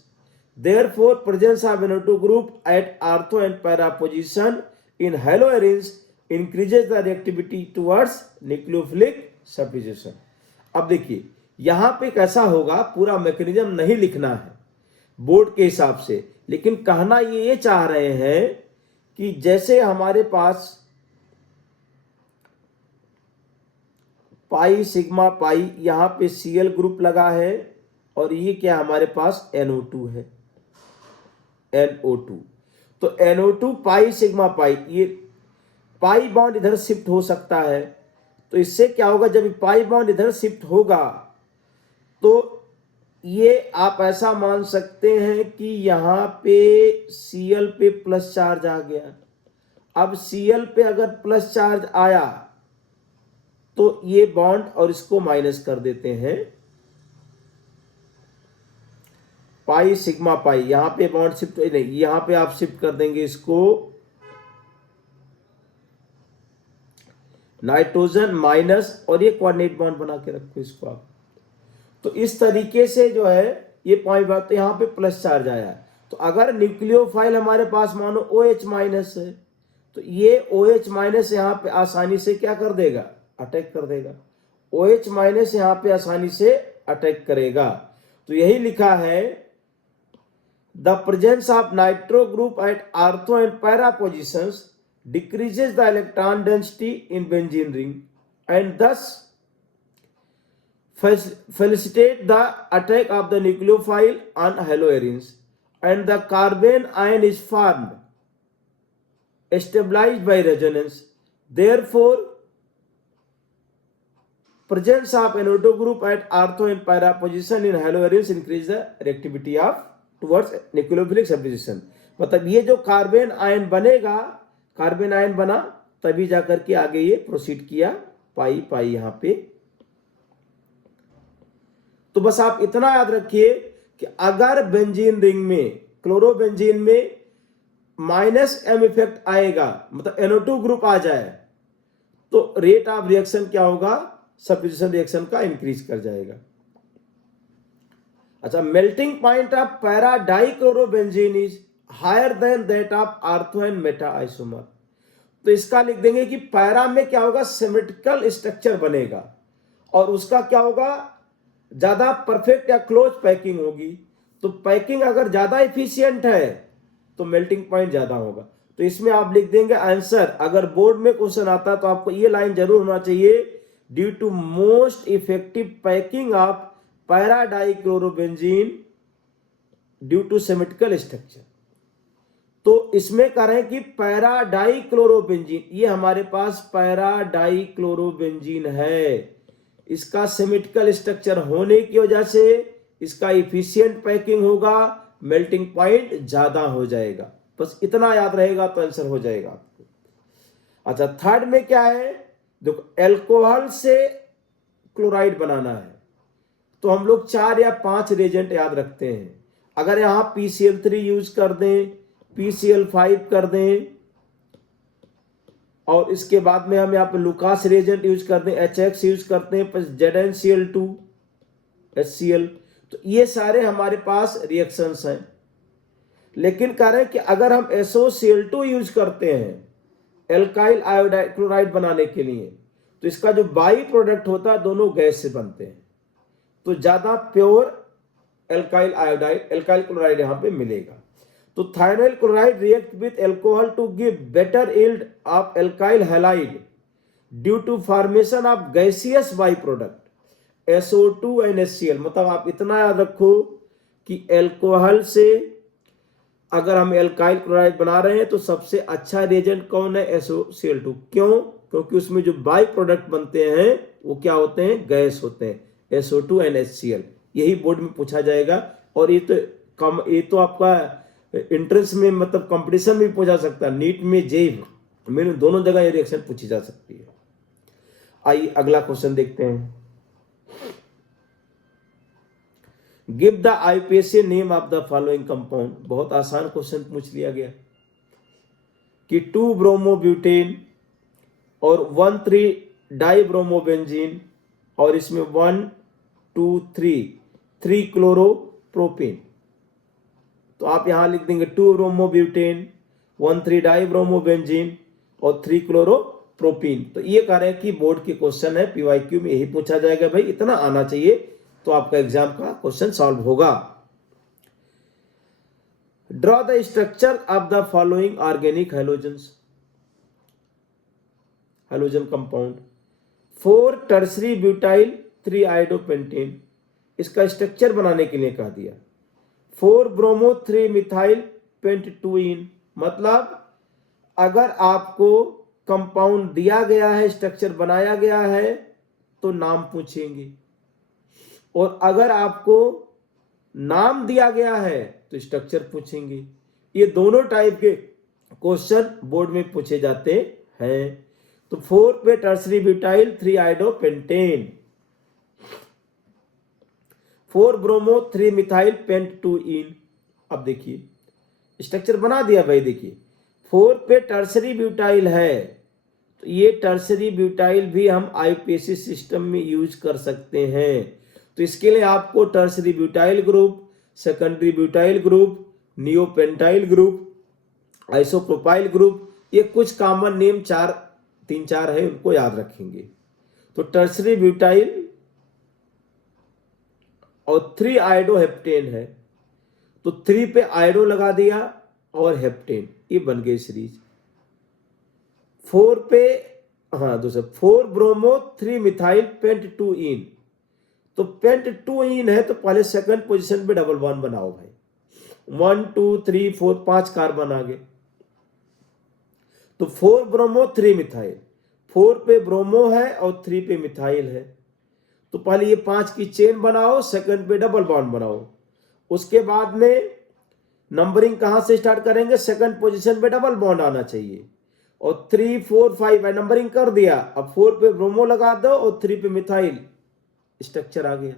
Therefore, presence of NO2 group at ortho and para position in haloarenes increases the reactivity towards nucleophilic substitution। अब देखिए यहां पे कैसा होगा, पूरा mechanism नहीं लिखना है बोर्ड के हिसाब से, लेकिन कहना ये चाह रहे हैं कि जैसे हमारे पास पाई सिग्मा पाई, यहां पे Cl ग्रुप लगा है और ये क्या हमारे पास NO2 है, NO2। तो NO2 पाई सिग्मा पाई, ये पाई बॉन्ड इधर शिफ्ट हो सकता है। तो इससे क्या होगा, जब पाई बॉन्ड इधर शिफ्ट होगा तो ये आप ऐसा मान सकते हैं कि यहां पे Cl पे प्लस चार्ज आ गया। अब Cl पे अगर प्लस चार्ज आया तो ये बॉन्ड और इसको माइनस कर देते हैं, पाई सिग्मा पाई, यहां पे बॉन्ड शिफ्ट नहीं, यहां पे आप शिफ्ट कर देंगे इसको नाइट्रोजन माइनस, और ये कोऑर्डिनेट बॉन्ड बना के रखो इसको आप। तो इस तरीके से जो है ये पॉइंट बात, तो यहां पे प्लस चार्ज आया। तो अगर न्यूक्लियोफाइल हमारे पास मानो OH माइनस है तो ये OH माइनस यहां पे आसानी से क्या कर देगा, अटैक कर देगा। OH माइनस यहां पे आसानी से अटैक करेगा। तो यही लिखा है, the presence of nitro group at ortho and para positions decreases the electron density in benzene ring and thus facilitate the attack of the nucleophile on haloarenes and the carbon ion is formed stabilized by resonance। Therefore, presence of NO2 group at ortho and para position in haloarenes increase the reactivity of towards nucleophilic substitution। मतलब ये जो carbon ion बनेगा, carbon ion बना तभी जाकर के आगे ये प्रोसीड किया, पाई पाई यहां पे। तो बस आप इतना याद रखिए कि अगर बेंजीन रिंग में, क्लोरोबेंजीन में -M इफेक्ट आएगा, मतलब NO2 ग्रुप आ जाए, तो रेट ऑफ रिएक्शन क्या होगा, सब्स्टिट्यूशन रिएक्शन का इंक्रीज कर जाएगा। अच्छा, melting point of para dichlorobenzene is higher than that of ortho and meta isomer. तो इसका लिख देंगे कि पैरा में क्या होगा, सिमेट्रिकल स्ट्रक्चर बनेगा और उसका क्या होगा, ज्यादा परफेक्ट या क्लोज पैकिंग होगी। तो पैकिंग अगर ज्यादा इफिशियंट है तो मेल्टिंग पॉइंट ज्यादा होगा। तो इसमें आप लिख देंगे आंसर, अगर बोर्ड में क्वेश्चन आता तो आपको ये लाइन जरूर होना चाहिए, due to most effective packing of para dichlorobenzene due to symmetrical structure. तो इसमें कह रहे हैं कि पैरा डाइक्लोरोबेंजीन, ये हमारे पास पैरा डाइक्लोरोबेंजीन है, इसका सिमेट्रिकल स्ट्रक्चर होने की वजह से इसका इफिशियंट पैकिंग होगा, मेल्टिंग पॉइंट ज्यादा हो जाएगा। बस इतना याद रहेगा तो आंसर हो जाएगा आपको। अच्छा, थर्ड में क्या है, देखो एल्कोहल से क्लोराइड बनाना है तो हम लोग 4 या 5 रिएजेंट याद रखते हैं। अगर यहां PCl3 यूज कर दें, PCl5 कर दें, और इसके बाद में हम यहाँ पे लुकास रिएजेंट यूज करते हैं, HX यूज करते हैं, प्लस ZnCl2 HCl, तो ये सारे हमारे पास रिएक्शंस हैं। लेकिन कह रहे हैं कि अगर हम SOCl2 यूज करते हैं एल्काइल आयोडाइड क्लोराइड बनाने के लिए, तो इसका जो बाई प्रोडक्ट होता है दोनों गैस से बनते हैं, तो ज्यादा pure alkyl iodide, alkyl chloride यहाँ पे मिलेगा। तो thionyl chloride react with alcohol to give better yield of alkyl halide due to formation of gaseous by product SO2 and HCl। मतलब आप इतना याद रखो कि एल्कोहल से अगर हम एल्काइल क्लोराइड बना रहे हैं तो सबसे अच्छा रिएजेंट कौन है? SOCl2। क्यों? क्योंकि उसमें जो बाई प्रोडक्ट बनते हैं वो क्या होते हैं? गैस होते हैं, SO2 and HCl। यही बोर्ड में पूछा जाएगा। और ये तो आपका इंट्रेंस में मतलब कंपटीशन में भी पूछा सकता है, नीट में, जेई में, दोनों जगह ये रिएक्शन पूछी जा सकती है। आइए अगला क्वेश्चन देखते हैं। Give the IUPAC name of the following compound. बहुत आसान क्वेश्चन पूछ लिया गया कि 2 ब्रोमोब्यूटेन और 1,3 डाइब्रोमोबेंजीन और इसमें 1 2 3 क्लोरोप्रोपेन। तो आप यहां लिख देंगे 2 ब्रोमोब्यूटेन, 1,3 डाइब्रोमोबेंजीन और 3 क्लोरोप्रोपीन। तो ये कह रहे हैं कि बोर्ड के क्वेश्चन है, PYQ में यही पूछा जाएगा भाई, इतना आना चाहिए तो आपका एग्जाम का क्वेश्चन सॉल्व होगा। Draw the structure of the following organic halogens, halogen compound. 4 tertiary butyl 3 आयोडोपेंटेन। इसका स्ट्रक्चर बनाने के लिए कह दिया। 4 ब्रोमो 3 मिथाइल पेंटटूइन। मतलब अगर आपको कंपाउंड दिया गया है, स्ट्रक्चर बनाया गया है तो नाम पूछेंगे, और अगर आपको नाम दिया गया है तो स्ट्रक्चर पूछेंगे। ये दोनों टाइप के क्वेश्चन बोर्ड में पूछे जाते हैं। तो 4 पे टर्सरी ब्यूटाइल 3 आयोडोपेंटेन, 4 ब्रोमो 3 मिथाइल पेंटटूइन। अब देखिए स्ट्रक्चर बना दिया भाई। देखिए 4 पे टर्सरी ब्यूटाइल है, तो ये टर्सरी ब्यूटाइल भी हम IUPAC सिस्टम में यूज कर सकते हैं। तो इसके लिए आपको tertiary butyl group, secondary butyl group, neopentyl group, isopropyl group, ये कुछ कॉमन नेम 3-4 है, उनको याद रखेंगे। तो टर्सरी ब्यूटाइल और 3 आयोडोहेप्टेन है, तो 3 पे आयोडो लगा दिया और हेप्टेन, ये बन गई सीरीज। 4 पे दूसरा 4 ब्रोमो 3 मिथाइल पेंटटूइन। तो पेंटटूइन है तो पहले सेकंड पोजीशन पे डबल बॉन्ड बनाओ भाई। 1 2 3 4 5 कार्बन आ गए। तो 4 ब्रोमो 3 मिथाइल, 4 पे ब्रोमो है और 3 पे मिथाइल है। तो पहले ये 5 की चेन बनाओ, सेकंड पे डबल बॉन्ड बनाओ। उसके बाद में नंबरिंग कहां से स्टार्ट करेंगे? सेकंड पोजीशन पे डबल बॉन्ड आना चाहिए। और 3 4 5 नंबरिंग कर दिया। अब 4 पे ब्रोमो लगा दो और 3 पे मिथाइल, स्ट्रक्चर आ गया।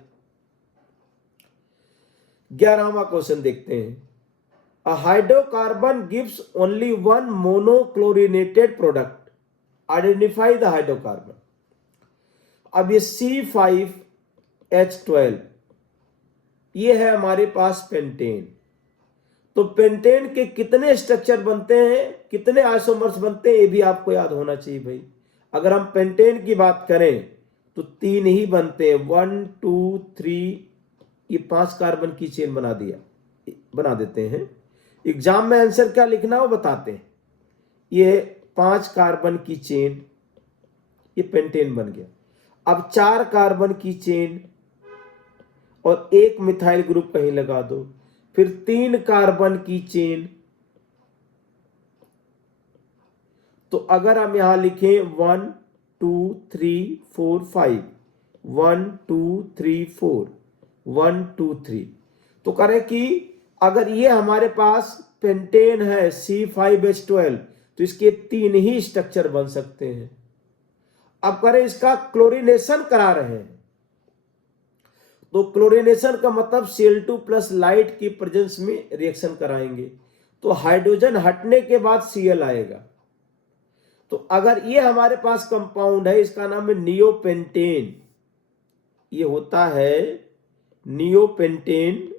11वां क्वेश्चन देखते हैं। A hydrocarbon gives only one monochlorinated product. Identify the hydrocarbon. अब ये C5H12 ये है हमारे पास पेंटेन। तो पेंटेन के कितने स्ट्रक्चर बनते हैं, कितने आइसोमर्स बनते हैं, ये भी आपको याद होना चाहिए भाई। अगर हम पेंटेन की बात करें तो 3 ही बनते हैं, 1 2 3, ये 5 कार्बन की चेन बना देते हैं। एग्जाम में आंसर क्या लिखना हो बताते हैं। ये 5 कार्बन की चेन, ये पेंटेन बन गया। अब 4 कार्बन की चेन और 1 मिथाइल ग्रुप कहीं लगा दो, फिर 3 कार्बन की चेन। तो अगर हम यहां लिखें 1 2 3 4 5, 1 2 3 4, 1 2 3, तो करें कि अगर ये हमारे पास पेंटेन है C5H12 तो इसके 3 ही स्ट्रक्चर बन सकते हैं। अब करें इसका क्लोरीनेशन करा रहे हैं, तो क्लोरीनेशन का मतलब Cl2 प्लस लाइट की प्रेजेंस में रिएक्शन कराएंगे, तो हाइड्रोजन हटने के बाद Cl आएगा। तो अगर ये हमारे पास कंपाउंड है, इसका नाम है नियोपेंटेन। ये होता है नियोपेंटेन,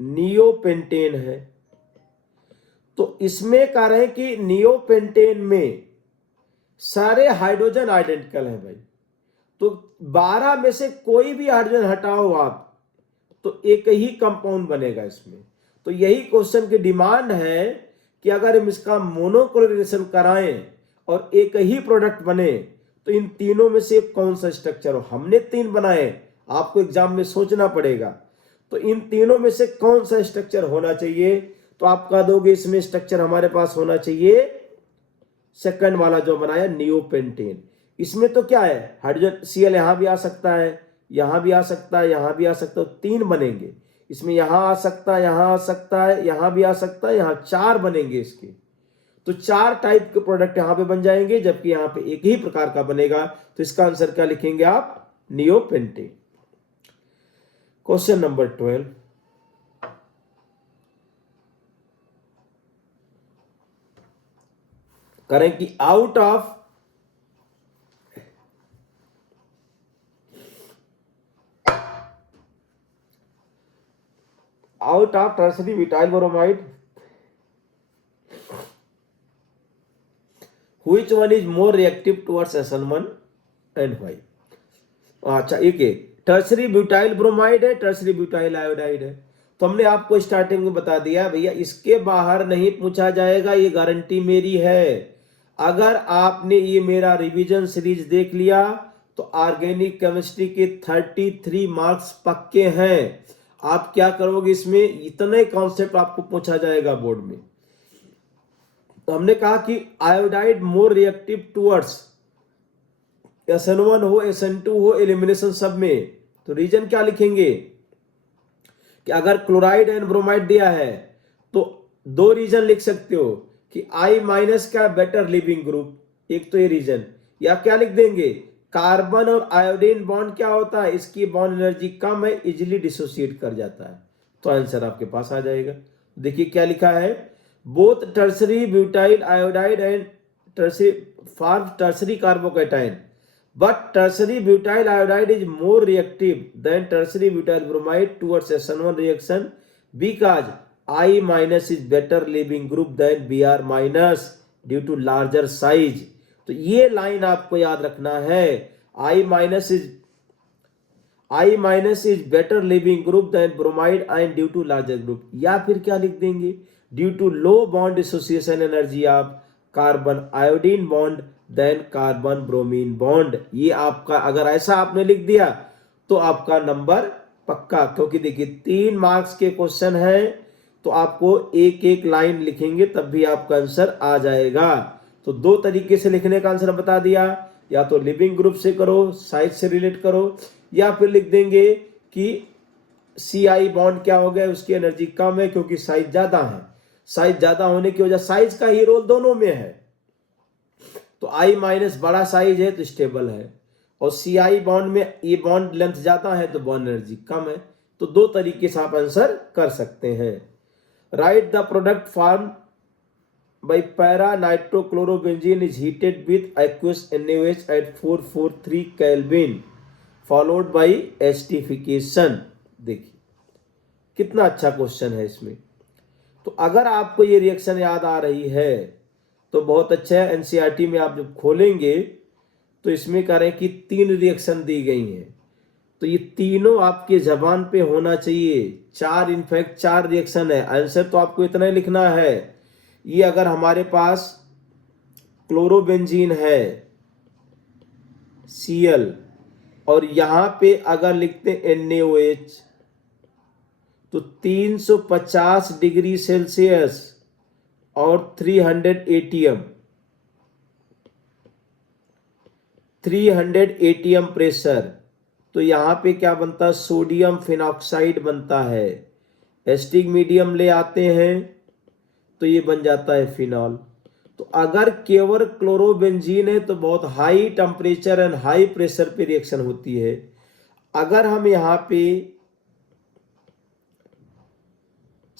नियोपेंटेन है। तो इसमें कह रहे हैं कि नियोपेंटेन में सारे हाइड्रोजन आइडेंटिकल हैं भाई। तो 12 में से कोई भी हाइड्रोजन हटाओ आप तो एक ही कंपाउंड बनेगा इसमें। तो यही क्वेश्चन की डिमांड है कि अगर हम इसका मोनोक्लोरिनेशन कराएं और एक ही प्रोडक्ट बने तो इन तीनों में से कौन सा स्ट्रक्चर हो। हमने 3 बनाए, आपको एग्जाम में सोचना पड़ेगा, तो इन तीनों में से कौन सा स्ट्रक्चर होना चाहिए। तो आप कह दोगे इसमें स्ट्रक्चर हमारे पास होना चाहिए सेकंड वाला जो बनाया नियोपेंटेन। इसमें तो क्या है, हाइड्रोजन Cl यहां भी आ सकता है, यहां भी आ सकता है, यहां भी आ सकता है, 3 बनेंगे इसमें, यहां आ सकता है, यहां आ सकता है, यहां भी आ सकता है, यहां 4 बनेंगे इसके। तो 4 टाइप के प्रोडक्ट यहां पे बन जाएंगे, जबकि यहां पे एक ही प्रकार का बनेगा। तो इसका आंसर क्या लिखेंगे आप, नियोपेंटेन। क्वेश्चन नंबर 12, करें कि out of tertiary butyl bromide which one is more reactive towards SN1 and why. अच्छा, एक टर्सरी ब्यूटाइल ब्रोमाइड है, टर्सरी ब्यूटाइल आयोडाइड है। तो हमने आपको स्टार्टिंग में बता दिया भैया इसके बाहर नहीं पूछा जाएगा, ये गारंटी मेरी है। अगर आपने ये मेरा रिवीजन सीरीज देख लिया तो ऑर्गेनिक केमिस्ट्री के 33 मार्क्स पक्के हैं। आप क्या करोगे, इसमें इतने कॉन्सेप्ट आपको पूछा जाएगा बोर्ड में। तो हमने कहा कि आयोडाइड मोर रिएक्टिव टुवर्ड्स SN1 हो, SN2 हो, एलिमिनेशन सब में। तो रीजन क्या लिखेंगे कि अगर क्लोराइड एंड ब्रोमाइड दिया है तो 2 रीजन लिख सकते हो कि I- का बेटर लिविंग ग्रुप, एक तो ये रीजन, या क्या लिख देंगे कार्बन और आयोडीन बॉन्ड क्या होता है, इसकी बॉन्ड एनर्जी कम है, इजिली डिसोसिएट कर जाता है। तो आंसर आपके पास आ जाएगा। देखिए क्या लिखा है, both tertiary butyl iodide and tertiary form tertiary carbocation but tertiary butyl iodide is more reactive than tertiary butyl bromide towards SN1 reaction because I- is better leaving group than Br- due to larger size। तो ये line आपको याद रखना है, I- is better leaving group than bromide and due to larger group। या फिर क्या लिख देंगे, due to low bond association energy of carbon iodine bond than carbon bromine bond. ये आपका अगर ऐसा आपने लिख दिया तो आपका नंबर पक्का, क्योंकि देखिए 3 मार्क्स के क्वेश्चन है तो आपको एक एक लाइन लिखेंगे तब भी आपका आंसर आ जाएगा। तो 2 तरीके से लिखने का आंसर बता दिया, या तो लिविंग ग्रुप से करो, साइज से रिलेट करो, या फिर लिख देंगे कि Ci बॉन्ड क्या हो गया, उसकी एनर्जी कम है क्योंकि साइज ज्यादा है। साइज ज्यादा होने की वजह, साइज का ही रोल दोनों में है। तो I- बड़ा साइज है तो स्टेबल है, और Ci बॉन्ड में ये बॉन्ड लेंथ ज्यादा है तो बॉन्ड एनर्जी कम है। तो 2 तरीके से आप आंसर कर सकते हैं। Right the product form by para nitrochlorobenzene is heated with aqueous NaOH at 443 Kelvin followed by acidification। देखिए कितना अच्छा क्वेश्चन है इसमें। तो अगर आपको ये रिएक्शन याद आ रही है तो बहुत अच्छा है। एनसीईआरटी में आप जब खोलेंगे तो इसमें कह रहे हैं कि 3 रिएक्शन दी गई हैं, तो ये तीनों आपके जबान पे होना चाहिए। 4 इनफैक्ट 4 रिएक्शन है। आंसर तो आपको इतना ही लिखना है, ये अगर हमारे पास क्लोरोबेंजीन है Cl और यहां पे अगर लिखते NaOH तो 350 डिग्री सेल्सियस और 300 एटीएम प्रेशर, तो यहां पे क्या बनता है, सोडियम फिनॉक्साइड बनता है। एसिडिक मीडियम ले आते हैं तो ये बन जाता है फिनॉल। तो अगर केवल क्लोरोबेंजीन है तो बहुत high temperature and high pressure पे रिएक्शन होती है। अगर हम यहाँ पे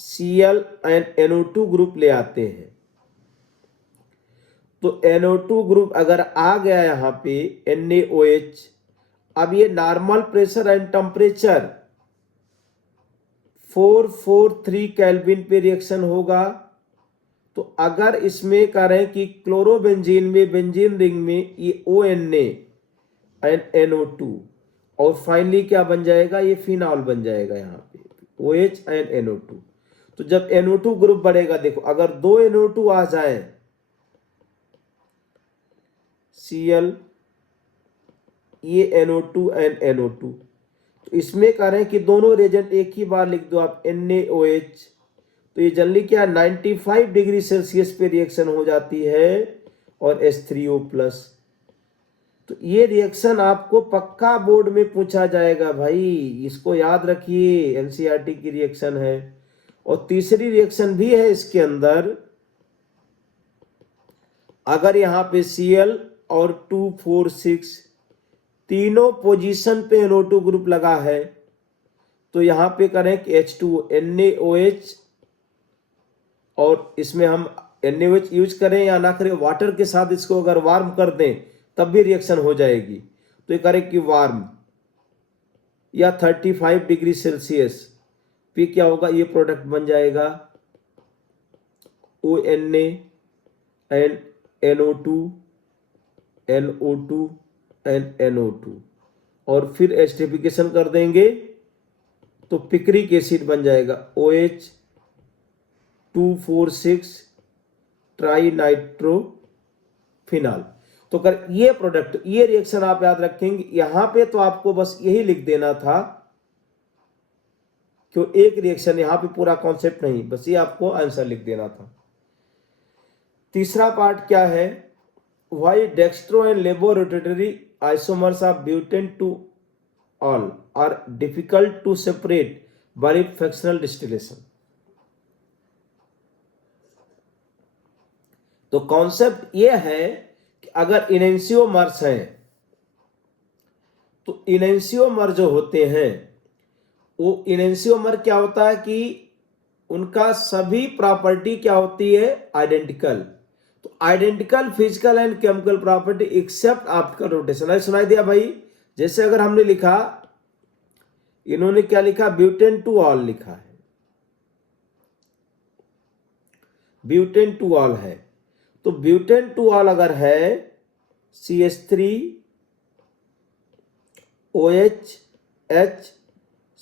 Cl एंड NO2 ग्रुप ले आते हैं तो NO2 ग्रुप अगर आ गया यहाँ पे NaOH, अब ये normal pressure and temperature 443 kelvin पे रिएक्शन होगा। तो अगर इसमें करें कि क्लोरोबेंजीन में बेंजीन रिंग में ये ONA एंड NO2, और फाइनली क्या बन जाएगा, ये फिनॉल बन जाएगा यहाँ पे OH एंड NO2। तो जब NO2 ग्रुप बढ़ेगा, देखो अगर 2 NO2 आ जाए, Cl, ये NO2 एंड NO2, तो इसमें कह रहे हैं कि दोनों रिएजेंट एक ही बार लिख दो आप, NaOH। तो ये जनरली क्या 95 डिग्री सेल्सियस पे रिएक्शन हो जाती है और H3O+। तो ये रिएक्शन आपको पक्का बोर्ड में पूछा जाएगा भाई, इसको याद रखिए, एनसीईआरटी की रिएक्शन है। और तीसरी रिएक्शन भी है इसके अंदर, अगर यहाँ पे Cl और 2,4,6 तीनों पोजीशन पे NO2 ग्रुप लगा है, तो यहाँ पे करें कि H2O NaOH, और इसमें हम NaOH यूज करें या ना करें, वाटर के साथ इसको अगर वार्म कर दें तब भी रिएक्शन हो जाएगी। तो ये करें कि वार्म या 35 डिग्री सेल्सियस पे क्या होगा, ये प्रोडक्ट बन जाएगा ONa and NO2 NO2 and NO2, और फिर एस्टरिफिकेशन कर देंगे तो पिक्रिक एसिड बन जाएगा OH 2,4,6 ट्राई नाइट्रोफिनॉल। तो कर ये प्रोडक्ट, ये रिएक्शन आप याद रखेंगे। यहां पे तो आपको बस यही लिख देना था, क्यों एक रिएक्शन, यहां पे पूरा कॉन्सेप्ट नहीं, बस ये आपको आंसर लिख देना था। तीसरा पार्ट क्या है, why dextro and laboratory isomers of butane two ol are difficult to separate by fractional distillation. तो कॉन्सेप्ट ये है कि अगर इनेंशियोमर्स हैं, तो इनेंशियोमर जो होते हैं, वो इनेंशियोमर क्या होता है कि उनका सभी प्रॉपर्टी क्या होती है, आइडेंटिकल। तो identical physical and chemical property except optical rotation. अरे सुनाई दिया भाई, जैसे अगर हमने लिखा, इन्होंने क्या लिखा, ब्यूटेन टू ऑल लिखा है, ब्यूटेन टू ऑल है, तो ब्यूटेन टू ऑल अगर है CH3 OH H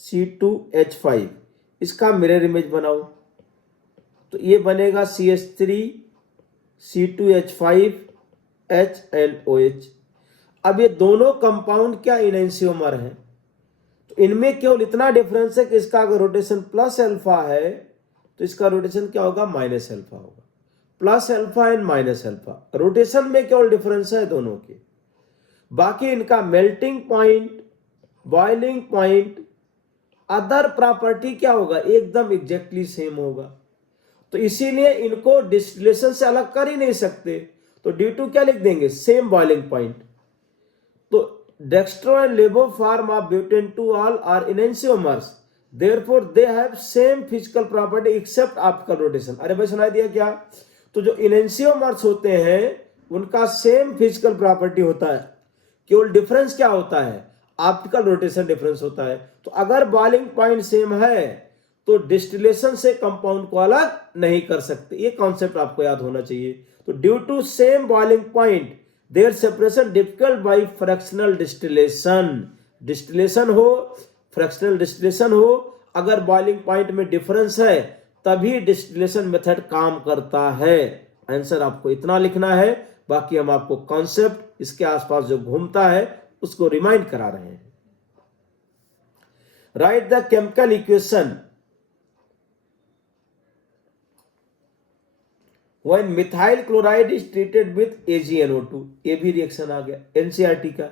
C2H5, इसका मिरर इमेज बनाओ, तो ये बनेगा CH3 C2H5 H and OH। अब ये दोनों कंपाउंड क्या इनेंशियोमर हैं, तो इनमें केवल इतना डिफरेंस है कि इसका अगर रोटेशन प्लस अल्फा है तो इसका रोटेशन क्या होगा, माइनस अल्फा होगा। Plus alpha and minus alpha, rotation में केवल डिफरेंस है दोनों के, बाकी इनका melting point, boiling point, other property क्या होगा, एकदम एग्जैक्टली सेम होगा। तो इसीलिए इनको डिस्टिलेशन से अलग कर ही नहीं सकते, तो ड्यू टू क्या लिख देंगे, सेम बॉइलिंग पॉइंट। तो dextro and laevo form of butane two ol are enantiomers, therefore they have same physical property except optical rotation. अरे भाई सुनाई दिया क्या, तो जो इनेंशियोमर्स होते हैं उनका सेम फिजिकल प्रॉपर्टी होता है, केवल डिफरेंस क्या होता है, ऑप्टिकल रोटेशन डिफरेंस होता है। तो अगर बॉइलिंग पॉइंट सेम है तो डिस्टिलेशन से कंपाउंड को अलग नहीं कर सकते, ये कॉन्सेप्ट आपको याद होना चाहिए। तो due to same boiling point their separation difficult by fractional distillation. Distillation हो, फ्रैक्शनल डिस्टिलेशन हो, अगर बॉइलिंग पॉइंट में डिफरेंस है तभी डिस्टिलेशन मेथड काम करता है। आंसर आपको इतना लिखना है, बाकी हम आपको कॉन्सेप्ट इसके आसपास जो घूमता है उसको रिमाइंड करा रहे हैं। Right the chemical equation when methyl chloride is treated with AgNO2। ये भी रिएक्शन आ गया एनसीईआरटी का।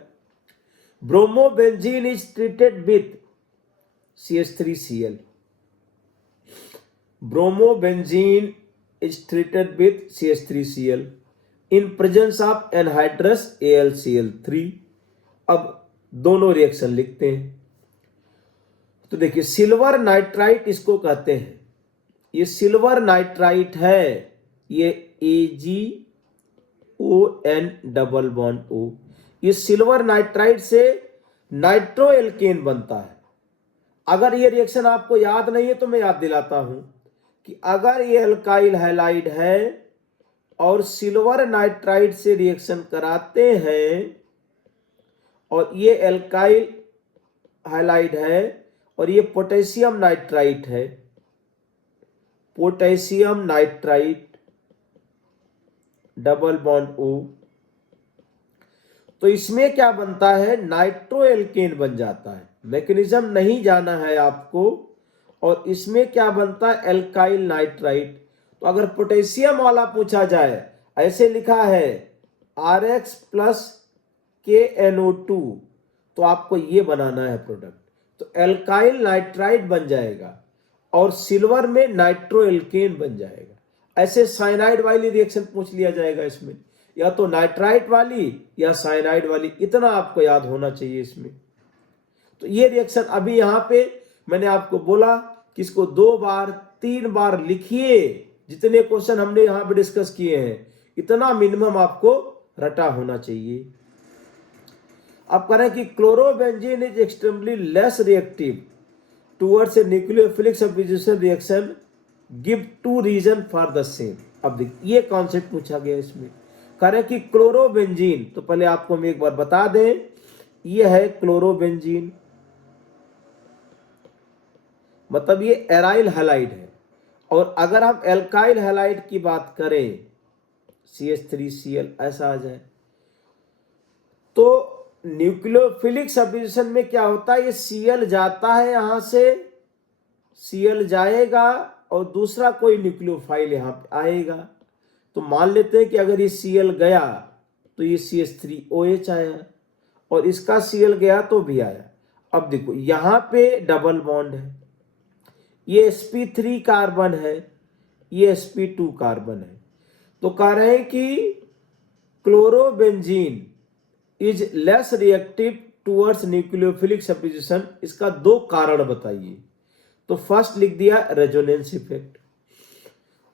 Bromobenzene is treated with CH3Cl। Bromobenzene is treated with CH3Cl in presence of anhydrous AlCl3। अब दोनों रिएक्शन लिखते हैं, तो देखिए सिल्वर नाइट्राइट इसको कहते हैं, ये सिल्वर नाइट्राइट है, ये AgON डबल बॉन्ड O। ये सिल्वर नाइट्राइट से नाइट्रो एल्केन बनता है। अगर ये रिएक्शन आपको याद नहीं है तो मैं याद दिलाता हूं कि अगर ये अल्काइल हैलाइड है और सिल्वर नाइट्राइट से रिएक्शन कराते हैं और ये एल्काइल हैलाइड है और ये पोटेशियम नाइट्राइट है, potassium nitrite double bond O। तो इसमें क्या बनता है, नाइट्रो एल्केन बन जाता है, मैकेनिज्म नहीं जाना है आपको। और इसमें क्या बनता है, एल्काइल नाइट्राइट। तो अगर पोटेशियम वाला पूछा जाए, ऐसे लिखा है RX प्लस KNO2, तो आपको ये बनाना है प्रोडक्ट, तो एल्काइल नाइट्राइट बन जाएगा और सिल्वर में नाइट्रो एल्केन बन जाएगा। ऐसे साइनाइड वाली रिएक्शन पूछ लिया जाएगा इसमें, या तो नाइट्राइट वाली या साइनाइड वाली, इतना आपको याद होना चाहिए इसमें। तो ये रिएक्शन अभी यहाँ पे मैंने आपको बोला कि इसको 2 बार 3 बार लिखिए, जितने क्वेश्चन हमने यहाँ पे डिस्कस किए हैं इतना मिनिमम आपको रटा होना चाहिए। अब कह रहे हैं कि chlorobenzene is extremely less reactive towards a nucleophilic substitution reaction, give 2 reason for the same. अब देखिए ये कॉन्सेप्ट पूछा गया इसमें, कह रहे हैं कि क्लोरोबेंजीन, तो पहले आपको हम एक बार बता दें, ये है क्लोरोबेंजीन, मतलब ये एराइल हैलाइड है। और अगर हम एल्काइल हैलाइड की बात करें, CH3Cl ऐसा आ जाए, तो न्यूक्लियोफिलिक सब्स्टिट्यूशन में क्या होता है, ये Cl जाता है, यहां से Cl जाएगा और दूसरा कोई न्यूक्लियोफाइल यहां पे आएगा। तो मान लेते हैं कि अगर ये Cl गया तो ये CH3OH आया, और इसका Cl गया तो भी आया। अब देखो यहां पे डबल बॉन्ड है, ये sp3 कार्बन है, ये sp2 कार्बन है। तो कह रहे हैं कि chlorobenzene is less reactive towards nucleophilic substitution. इसका 2 कारण बताइए। तो फर्स्ट लिख दिया रेजोनेंस इफेक्ट।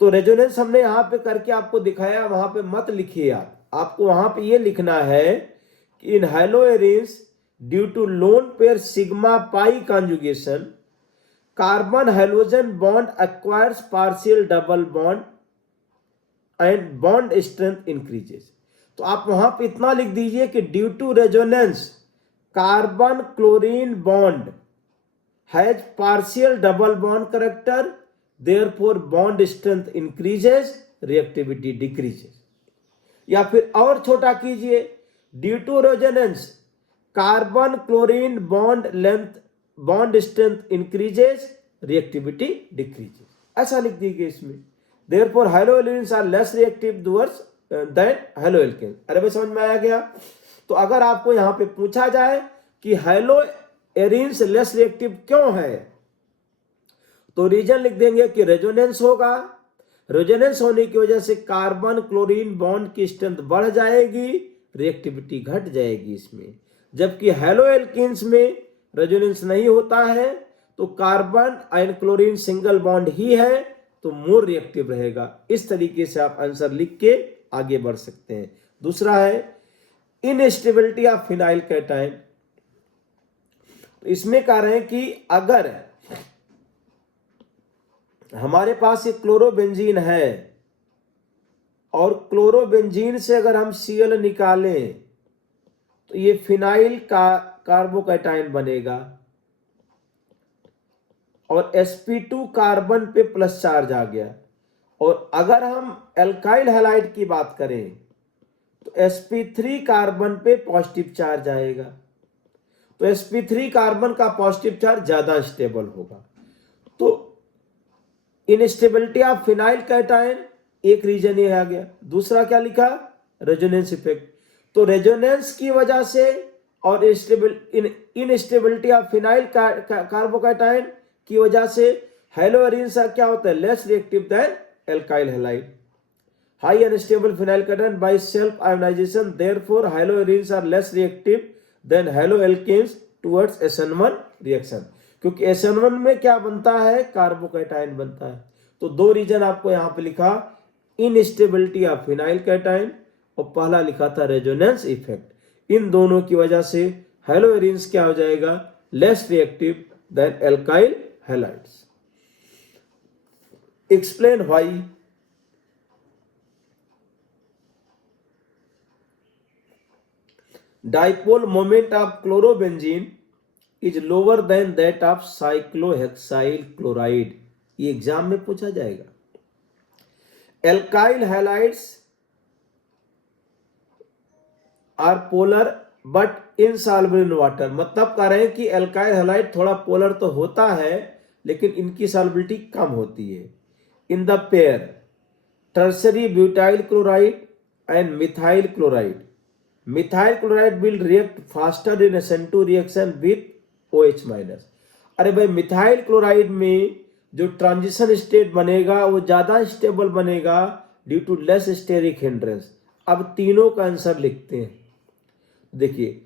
तो रेजोनेंस हमने यहां पे करके आपको दिखाया, वहां पे मत लिखिए आपको वहां पे ये लिखना है कि in haloarenes due to lone pair sigma pi conjugation, carbon hydrogen bond acquires partial double bond and bond strength increases. तो आप वहां पे इतना लिख दीजिए कि due to resonance carbon chlorine bond has partial double bond character, therefore bond strength increases, reactivity decreases. या फिर और छोटा कीजिए, due to resonance carbon chlorine bond length bond strength increases, reactivity decreases, ऐसा लिख दीजिए इसमें। Therefore haloarenes are less reactive towards than haloalkane. अरे भाई समझ में आया गया? तो अगर आपको यहां पे पूछा जाए कि हैलोएरिन्स लेस रिएक्टिव क्यों है, तो रीजन लिख देंगे कि रेजोनेंस होगा, रेजोनेंस होने की वजह से कार्बन क्लोरीन बॉन्ड की स्ट्रेंथ बढ़ जाएगी, रिएक्टिविटी घट जाएगी इसमें। जबकि हैलोएल्कीन्स में रेजोनेंस नहीं होता है, तो carbon and chlorine single bond ही है, तो मोर रिएक्टिव रहेगा। इस तरीके से आप आंसर लिख के आगे बढ़ सकते हैं। दूसरा है इनस्टेबिलिटी ऑफ फिनाइल कैटायन। तो इसमें कह रहे हैं कि अगर हमारे पास ये क्लोरोबेंजीन है और क्लोरोबेंजीन से अगर हम Cl निकालें तो ये फिनाइल का कार्बोकैटायन बनेगा और sp2 कार्बन पे प्लस चार्ज आ गया। और अगर हम एल्काइल हैलाइड की बात करें तो sp3 कार्बन पे पॉजिटिव चार्ज आएगा, तो sp3 कार्बन का पॉजिटिव चार्ज ज्यादा स्टेबल होगा। तो इनस्टेबिलिटी ऑफ फिनाइल कैटायन एक रीजन ये आ गया। दूसरा क्या लिखा, रेजोनेंस इफेक्ट। तो रेजोनेंस की वजह से और इनस्टेबिलिटी ऑफ फिनाइल कार्बोकैटायन की वजह से हैलोएरिन्स क्या होता है, less reactive than alkyl halide. High unstable phenyl cation by self ionisation, therefore haloarenes are less reactive than haloalkanes towards SN1 reaction. क्योंकि SN1 में क्या बनता है, कार्बोकैटायन बनता है। तो 2 रीजन आपको यहां पे लिखा, इनस्टेबिलिटी ऑफ फिनाइल कैटायन और पहला लिखा था रेजोनेंस इफेक्ट। इन दोनों की वजह से हैलोएरिन्स क्या हो जाएगा, less reactive than alkyl halides. Explain why. Dipole moment of chlorobenzene is lower than that of cyclohexyl chloride. ये एग्जाम में पूछा जाएगा। Alkyl halides are polar but insoluble in water. मतलब कह रहे हैं कि एल्काइल हैलाइड थोड़ा पोलर तो होता है लेकिन इनकी सॉल्युबिलिटी कम होती है। In the pair tertiary butyl chloride and methyl chloride, methyl chloride will react faster in SN2 reaction with OH minus. अरे भाई, मिथाइल क्लोराइड में जो ट्रांजिशन स्टेट बनेगा वो ज्यादा स्टेबल बनेगा due to less steric hindrance. अब तीनों का आंसर लिखते हैं। देखिए,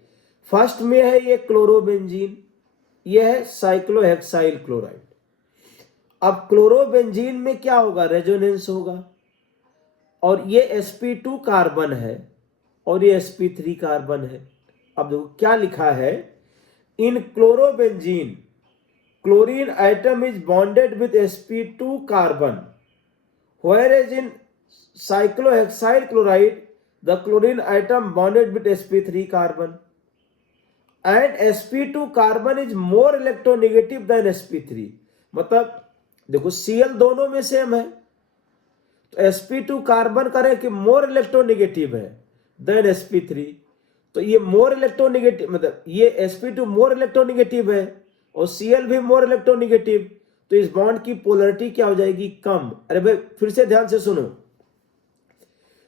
फर्स्ट में है ये क्लोरोबेंजीन, ये है साइक्लोहेक्साइल क्लोराइड। अब क्लोरोबेंजीन में क्या होगा, रेजोनेंस होगा, और ये sp2 कार्बन है और ये sp3 कार्बन है। अब देखो क्या लिखा है, in chlorobenzene chlorine atom is bonded with sp2 carbon, whereas in cyclohexyl chloride the chlorine atom bonded with sp3 carbon and sp2 carbon is more electronegative than sp3। मतलब देखो Cl दोनों में सेम है तो sp2 कार्बन करें कि more electronegative है then sp3, तो ये मोर इलेक्ट्रोनेगेटिव, मतलब ये sp2 मोर इलेक्ट्रोनेगेटिव है और Cl भी मोर इलेक्ट्रोनेगेटिव, तो इस बॉन्ड की पोलरिटी क्या हो जाएगी, कम। अरे भाई फिर से ध्यान से सुनो,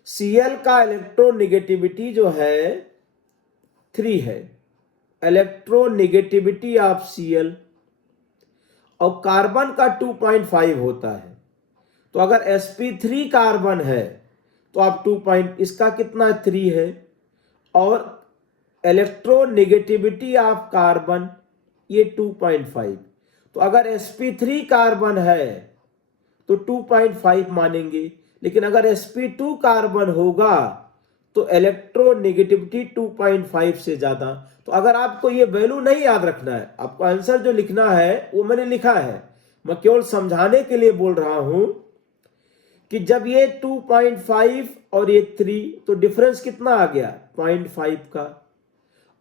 Cl का इलेक्ट्रोनेगेटिविटी जो है 3 है, इलेक्ट्रोनेगेटिविटी ऑफ Cl, और कार्बन का 2.5 होता है। तो अगर sp3 कार्बन है तो आप 2 इसका कितना 3 है, और इलेक्ट्रोनेगेटिविटी ऑफ कार्बन ये 2.5, तो अगर sp3 कार्बन है तो 2.5 मानेंगे, लेकिन अगर sp2 कार्बन होगा तो इलेक्ट्रोनेगेटिविटी 2.5 से ज्यादा। तो अगर आपको ये वैल्यू नहीं याद रखना है, आपको आंसर जो लिखना है वो मैंने लिखा है, मैं केवल समझाने के लिए बोल रहा हूं कि जब ये 2.5 और ये 3, तो डिफरेंस कितना आ गया 0.5 का,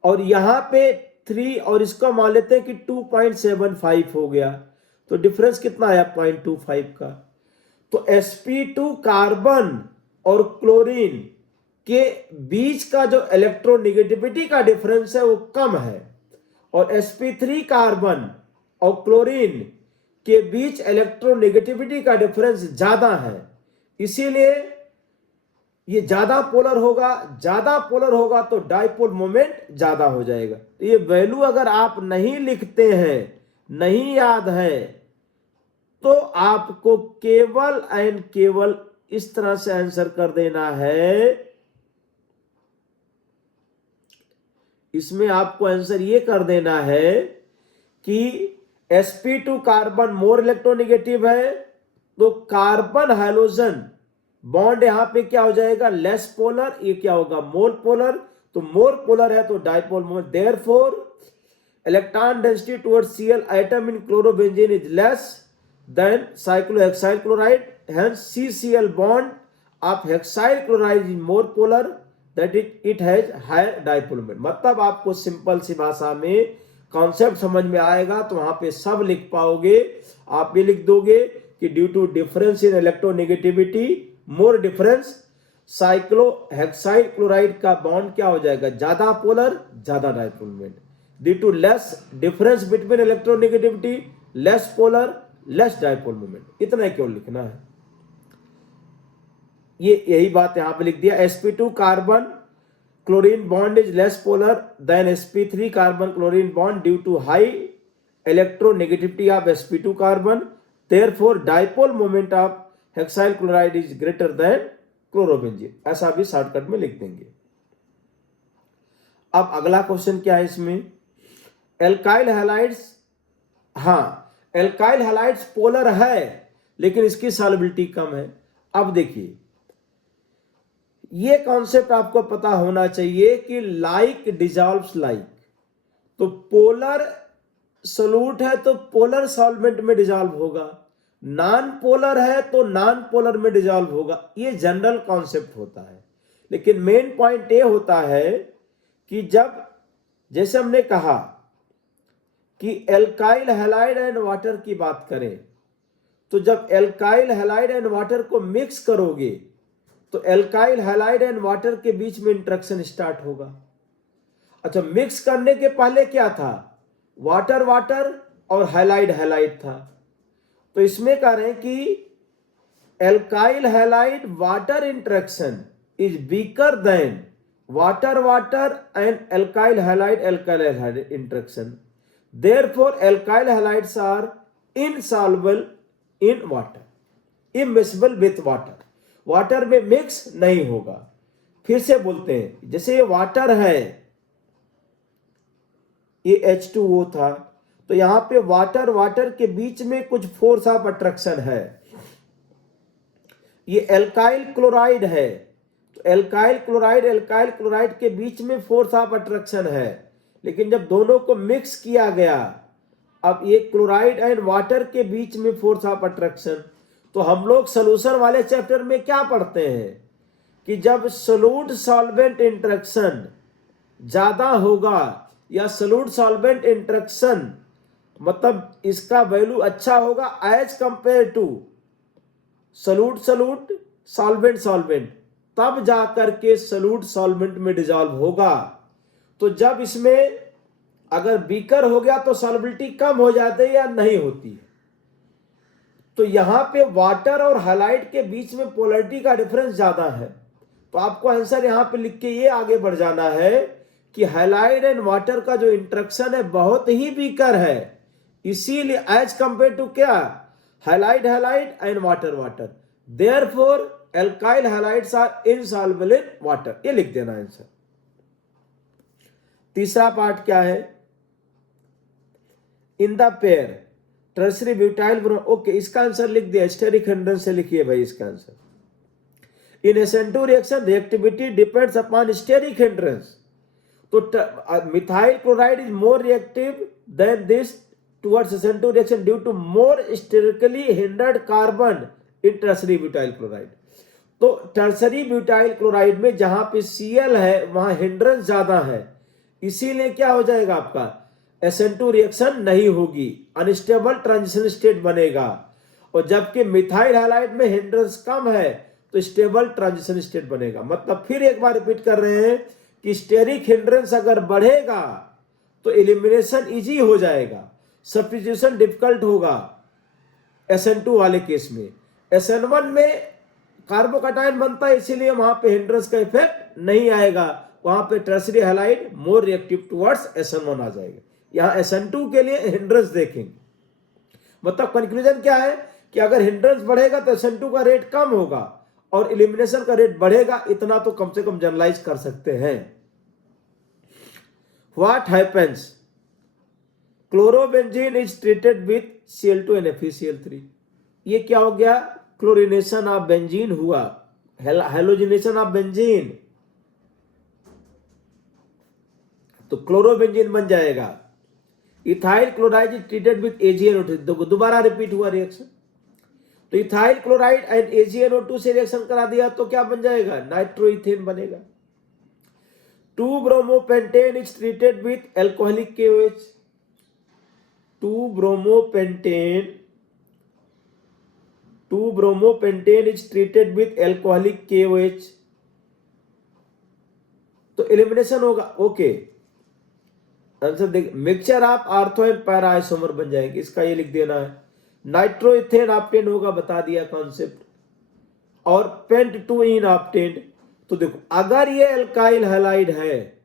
और यहां पे 3 और इसको मान लेते हैं कि 2.75 हो गया, तो डिफरेंस कितना आया 0.25 का। तो sp2 कार्बन और क्लोरीन के बीच का जो इलेक्ट्रोनेगेटिविटी का डिफरेंस है वो कम है, और sp3 कार्बन और क्लोरीन के बीच इलेक्ट्रोनेगेटिविटी का डिफरेंस ज्यादा है, इसीलिए ये ज्यादा पोलर होगा तो डाइपोल मोमेंट ज्यादा हो जाएगा। तो ये वैल्यू अगर आप नहीं लिखते हैं, नहीं याद है, तो आपको केवल एंड केवल इस तरह से आंसर कर देना है। इसमें आपको आंसर ये कर देना है कि sp2 कार्बन मोर इलेक्ट्रोनेगेटिव है, तो कार्बन हाइड्रोजन बॉन्ड यहां पे क्या हो जाएगा, लेस पोलर, ये क्या होगा मोर पोलर, तो मोर पोलर है तो dipole moment. Therefore electron density towards Cl atom in chlorobenzene is less than cyclohexyl chloride, hence CCl bond of hexyl chloride is more polar that it has higher dipole moment. मतलब आपको simple सी भाषा में concept समझ में आएगा तो वहां पे सब लिख पाओगे। आप भी लिख दोगे कि due to difference in electronegativity, more difference, cyclohexyl chloride का बॉन्ड क्या हो जाएगा, ज्यादा पोलर, ज्यादा dipole moment. Due to less difference between electronegativity, less polar, less dipole moment. इतना क्यों लिखना है, ये यही बात यहां पे लिख दिया। sp2 carbon chlorine bond is less polar than sp3 carbon chlorine bond due to high electronegativity of sp2 carbon, therefore dipole moment of hexyl chloride is greater than chlorobenzene. ऐसा भी शॉर्टकट में लिख देंगे। अब अगला क्वेश्चन क्या है इसमें, एल्काइल हैलाइड्स, हाँ एल्काइल हैलाइड्स पोलर है लेकिन इसकी सॉल्युबिलिटी कम है। अब देखिए, ये कॉन्सेप्ट आपको पता होना चाहिए कि लाइक डिजॉल्व्स लाइक, तो पोलर सोल्यूट है तो पोलर सॉल्वेंट में डिजॉल्व होगा, नॉन पोलर है तो नॉन पोलर में डिजॉल्व होगा। ये जनरल कॉन्सेप्ट होता है, लेकिन मेन पॉइंट ये होता है कि जब, जैसे हमने कहा कि एल्काइल हैलाइड एंड वाटर की बात करें, तो जब एल्काइल हैलाइड एंड वाटर को मिक्स करोगे तो एल्काइल हैलाइड एंड वाटर के बीच में इंटरेक्शन स्टार्ट होगा। अच्छा, मिक्स करने के पहले क्या था? वाटर वाटर और हैलाइड हैलाइड था। तो इसमें कह रहे हैं कि alkyl halide water interaction is weaker than water water and alkyl halide alkyl halide interaction, therefore alkyl halides are insoluble in water, immiscible with water, water में मिक्स नहीं होगा। फिर से बोलते हैं, जैसे ये वाटर है, ये H2O था, तो यहां पे वाटर वाटर के बीच में कुछ फोर्स ऑफ अट्रैक्शन है। ये एल्काइल क्लोराइड है, तो एल्काइल क्लोराइड के बीच में फोर्स ऑफ अट्रैक्शन है। लेकिन जब दोनों को मिक्स किया गया, अब ये क्लोराइड एंड वाटर के बीच में फोर्स ऑफ अट्रैक्शन, तो हम लोग सोल्यूशन वाले चैप्टर में क्या पढ़ते हैं कि जब सोल्यूट सॉल्वेंट इंटरेक्शन ज्यादा होगा या सोल्यूट सॉल्वेंट इंटरेक्शन मतलब इसका वैल्यू अच्छा होगा as compare to solute solvent, तब जाकर के सोल्यूट सॉल्वेंट में डिसॉल्व होगा। तो जब इसमें अगर बीकर हो गया तो सॉल्युबिलिटी कम हो जाती है या नहीं होती है। तो यहां पे वाटर और हैलाइड के बीच में पोलैरिटी का डिफरेंस ज्यादा है, तो आपको आंसर यहां पे लिख के ये आगे बढ़ जाना है कि हैलाइड एंड वाटर का जो इंटरेक्शन है बहुत ही वीकर है, इसीलिए एज कंपेयर टू क्या, halide and water, therefore alkyl halides are insoluble in water. ये लिख देना आंसर। तीसरा पार्ट क्या है, in the pair tertiary butyl bromide, okay इसका आंसर लिख दिया, स्टेरिक हिंड्रेंस से लिखिए भाई इसका आंसर। In SN2 reaction reactivity depends upon steric hindrance, तो methyl chloride is more reactive than this towards SN2 reaction due to more sterically hindered carbon in tertiary butyl chloride. तो tertiary butyl chloride में जहां पे Cl है वहां hindrance ज्यादा है, इसीलिए क्या हो जाएगा आपका SN2 रिएक्शन नहीं होगी, अनस्टेबल ट्रांजिशन स्टेट बनेगा। और जबकि मिथाइल हैलाइड में हिंड्रेंस कम है तो स्टेबल ट्रांजिशन स्टेट बनेगा। मतलब फिर एक बार रिपीट कर रहे हैं कि स्टेरिक हिंड्रेंस अगर बढ़ेगा तो एलिमिनेशन इजी हो जाएगा, सब्स्टिट्यूशन डिफिकल्ट होगा SN2 वाले केस में। SN1 में कार्बोकैटायन बनता है, इसीलिए वहां पे हिंड्रेंस का इफेक्ट नहीं आएगा, वहां पे टर्सरी हैलाइड मोर रिएक्टिव टुवर्ड्स SN1 आ जाएगा। यहां SN2 के लिए हिंड्रेंस देखेंगे। मतलब कंक्लूजन क्या है कि अगर हिंड्रेंस बढ़ेगा तो SN2 का रेट कम होगा और एलिमिनेशन का रेट बढ़ेगा, इतना तो कम से कम जनरलाइज कर सकते हैं। What happens, chlorobenzene is treated with Cl2 and FeCl3, ये क्या हो गया, क्लोरिनेशन ऑफ बेंजीन हुआ, हेलोजिनेशन ऑफ बेंजीन, तो क्लोरोबेंजीन बन जाएगा। Ethyl chloride is treated with AgNO2, दोबारा रिपीट हुआ रिएक्शन, तो इथाइल क्लोराइड एंड AgNO2 से रिएक्शन करा दिया तो क्या बन जाएगा, नाइट्रोइथेन बनेगा। 2-bromopentan is treated with alcoholic KOH, 2-bromopentan is treated with alcoholic KOH, तो एलिमिनेशन होगा। ओके आंसर देख, mixture of ortho and para isomer बन जाएंगे, इसका ये लिख देना है। नाइट्रोइथेन ऑप्टेन होगा, बता दिया कॉन्सेप्ट, और पेंट-2-इन ऑप्टेन। तो देखो अगर ये एल्काइल हैलाइड है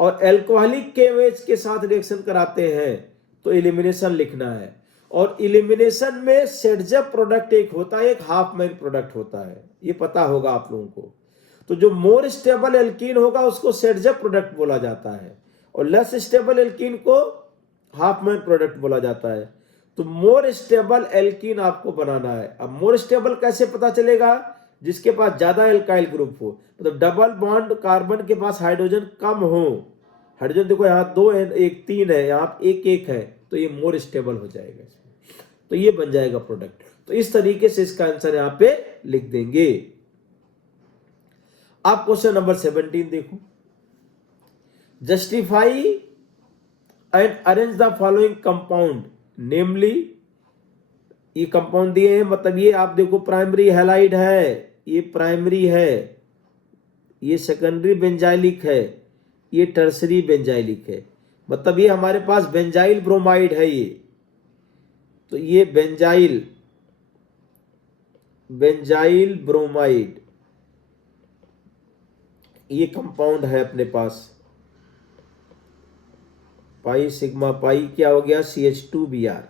और एल्कोहलिक KOH के साथ रिएक्शन कराते हैं तो एलिमिनेशन लिखना है, और एलिमिनेशन में सेडजप प्रोडक्ट एक होता है, एक हाफ मैन प्रोडक्ट होता है, ये पता होगा आप लोगों को। तो जो मोर स्टेबल एल्कीन होगा उसको सेडजप प्रोडक्ट बोला जाता है, और लेस स्टेबल एल्कीन को हाफ मैन प्रोडक्ट बोला जाता है। तो मोर स्टेबल एल्कीन आपको बनाना है। अब मोर स्टेबल कैसे पता चलेगा, जिसके पास ज्यादा एल्काइल ग्रुप हो, मतलब डबल बॉन्ड कार्बन के पास हाइड्रोजन कम हो, हाइड्रोजन देखो यहाँ 2 है, 1 3 है, यहाँ 1 1 है, तो ये मोर स्टेबल हो जाएगा इसमें, तो ये बन जाएगा प्रोडक्ट। तो इस तरीके से इसका आंसर यहाँ पे लिख देंगे। आप क्वेश्चन नंबर 17 देखो, justify and arrange the following compound, namely, ये कंपाउंड दिए हैं, मतलब ये आप देखो प्राइमरी हैलाइड है, ये प्राइमरी है, ये सेकेंडरी बेंजाइलिक है, ये टर्सरी बेंजाइलिक है, मतलब ये हमारे पास बेंजाइल ब्रोमाइड है ये। तो ये बेंजाइल ब्रोमाइड ये कंपाउंड है अपने पास। पाई सिग्मा पाई क्या हो गया, CH2Br।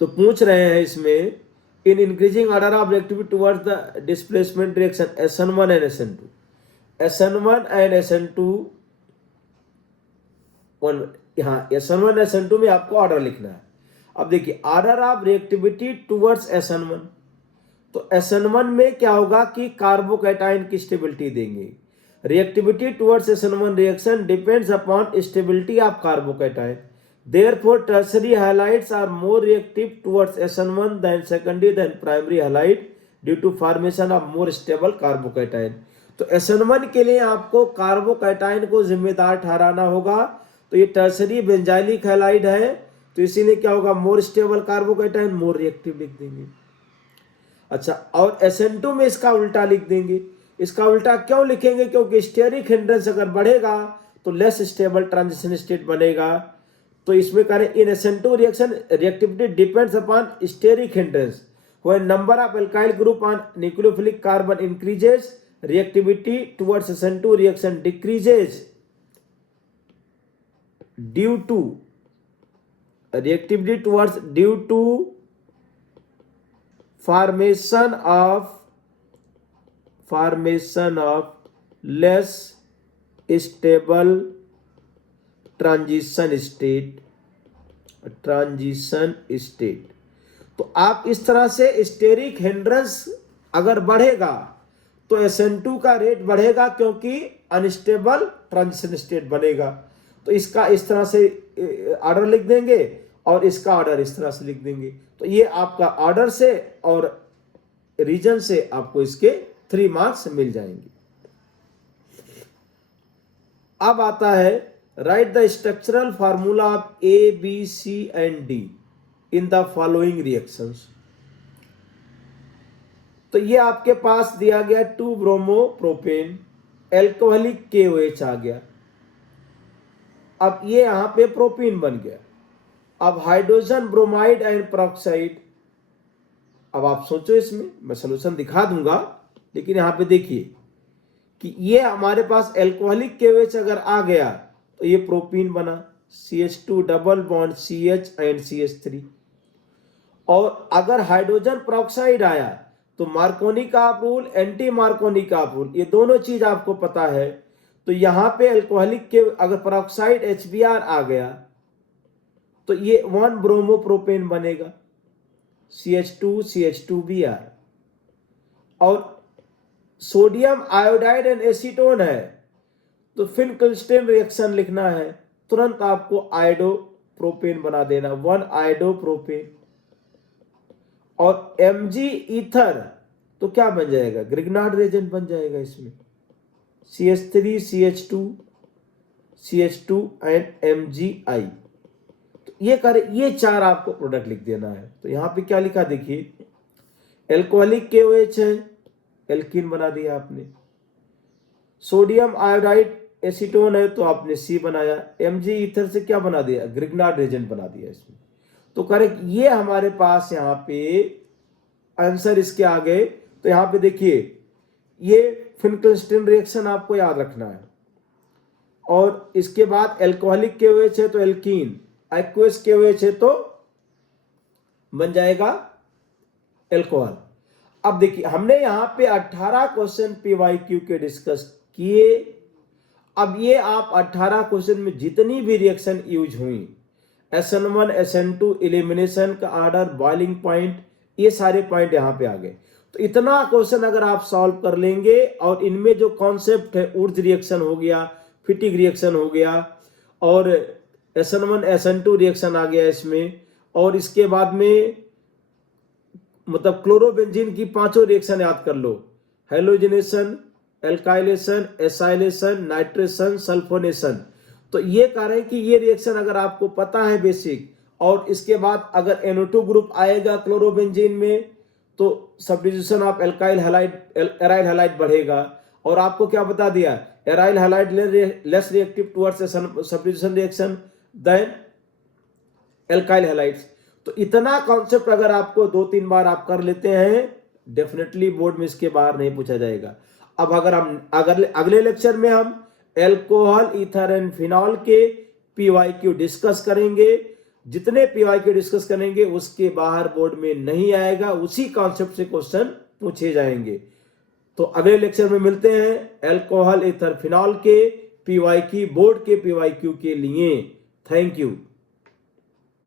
तो पूछ रहे हैं इसमें, in increasing order of reactivity towards the displacement reaction SN1 and SN2, SN1 and SN2, यहाँ SN1 SN2 में आपको ऑर्डर लिखना है। अब देखिए order of reactivity towards SN1, तो SN1 में क्या होगा कि कार्बोकैटायन की स्टेबिलिटी देंगे। Reactivity towards SN1 reaction depends upon stability of carbocation, therefore tertiary halides are more reactive towards SN1 than secondary than primary halide due to formation of more stable carbocation। तो SN1 के लिए आपको carbocation को जिम्मेदार ठहराना होगा, तो ये टर्सरी बेंजाइलिक हैलाइड है, तो इसीलिए क्या होगा, मोर स्टेबल कार्बोकैटायन, मोर रिएक्टिव लिख देंगे। अच्छा, और SN2 में इसका उल्टा लिख देंगे। इसका उल्टा क्यों लिखेंगे, क्योंकि स्टेरिक हिंड्रेंस अगर बढ़ेगा तो लेस स्टेबल ट्रांजिशन स्टेट बनेगा। तो इसमें करें, in SN2 reaction reactivity depends upon steric hindrance, when number of alkyl group on nucleophilic carbon increases, reactivity towards SN2 reaction decreases due to reactivity towards due to formation of less stable transition state। तो आप इस तरह से steric hindrance अगर बढ़ेगा तो SN2 का rate बढ़ेगा, क्योंकि अनस्टेबल ट्रांजिशन स्टेट बनेगा। तो इसका इस तरह से ऑर्डर लिख देंगे और इसका ऑर्डर इस तरह से लिख देंगे। तो ये आपका ऑर्डर से और रीजन से आपको इसके 3 मार्क्स मिल जाएंगे। अब आता है, write the structural formula of ABC and D in the following reactions. तो ये आपके पास दिया गया 2 ब्रोमो प्रोपेन, एल्कोहलिक KOH आ गया। अब ये यहां पे प्रोपीन बन गया। अब हाइड्रोजन ब्रोमाइड एंड पेरोक्साइड, अब आप सोचो, इसमें मैं सॉल्यूशन दिखा दूंगा, लेकिन यहां पे देखिए कि ये हमारे पास एल्कोहलिक KOH अगर आ गया तो ये प्रोपीन बना, CH2 double bond CH and CH3। और अगर हाइड्रोजन पेरोक्साइड आया तो मार्कोनी का रूल, एंटी मार्कोनी का रूल, ये दोनों चीज आपको पता है। तो यहां पे एल्कोहलिक के अगर पेरोक्साइड HBr आ गया तो ये 1 ब्रोमो प्रोपेन बनेगा, CH2CH2Br। और सोडियम आयोडाइड एंड एसीटोन है, तो फिनकलस्टेन रिएक्शन लिखना है, तुरंत आपको आयोडो प्रोपेन बना देना, 1 आयोडो प्रोपेन। और Mg ईथर तो क्या बन जाएगा, ग्रिग्नार्ड रेजेंट बन जाएगा इसमें, CH3 CH2 एंड MgI। तो ये ये 4 आपको प्रोडक्ट लिख देना है। तो यहां पे क्या लिखा देखिए, एल्कोहलिक KOH है, एल्कीन बना दिया आपने, सोडियम आयोडाइड एसीटोन है तो आपने C बनाया, Mg ईथर से क्या बना दिया, ग्रिग्नार्ड रेजेंट बना दिया इसमें। तो करेक्ट, ये हमारे पास यहाँ पे आंसर इसके आ गए। तो यहाँ पे देखिए, ये फिनकलस्टेन रिएक्शन आपको याद रखना है। और इसके बाद एल्कोहलिक KOH है तो एल्कीन, एक्वस KOH है तो बन जाएगा एल्कोहल। अब देखिए, हमने यहां पे 18 क्वेश्चन PYQ के डिस्कस किए। अब ये आप 18 क्वेश्चन में जितनी भी रिएक्शन यूज हुई, SN1 SN2, एलिमिनेशन का ऑर्डर, बॉइलिंग पॉइंट, ये सारे पॉइंट यहां पे आ गए। तो इतना क्वेश्चन अगर आप सॉल्व कर लेंगे, और इनमें जो कॉन्सेप्ट है, ऊर्ज रिएक्शन हो गया, फिटिक रिएक्शन हो गया, और SN1 SN2 रिएक्शन आ गया इसमें, और इसके बाद में मतलब क्लोरोबेंजीन की पांचों रिएक्शन याद कर लो, halogenation, alkylation, acylation, nitration, sulphonation. तो ये कह रहे हैं कि ये रिएक्शन अगर आपको पता है बेसिक, और इसके बाद अगर NO2 ग्रुप आएगा क्लोरोबेंजीन में तो substitution of alkyl halide, aryl halide बढ़ेगा। और आपको क्या बता दिया, aryl halide less reactive towards substitution reaction than alkyl halides. तो इतना कॉन्सेप्ट अगर आपको 2-3 बार आप कर लेते हैं, डेफिनेटली बोर्ड में इसके बाहर नहीं पूछा जाएगा। अब अगर हम अगले लेक्चर में हम एल्कोहल, ईथर एंड फिनॉल के PYQ डिस्कस करेंगे। जितने PYQ डिस्कस करेंगे उसके बाहर बोर्ड में नहीं आएगा, उसी कॉन्सेप्ट से क्वेश्चन पूछे जाएंगे। तो अगले लेक्चर में मिलते हैं एल्कोहल, ईथर, फिनॉल के PYQ, बोर्ड के PYQ के लिए। Thank you.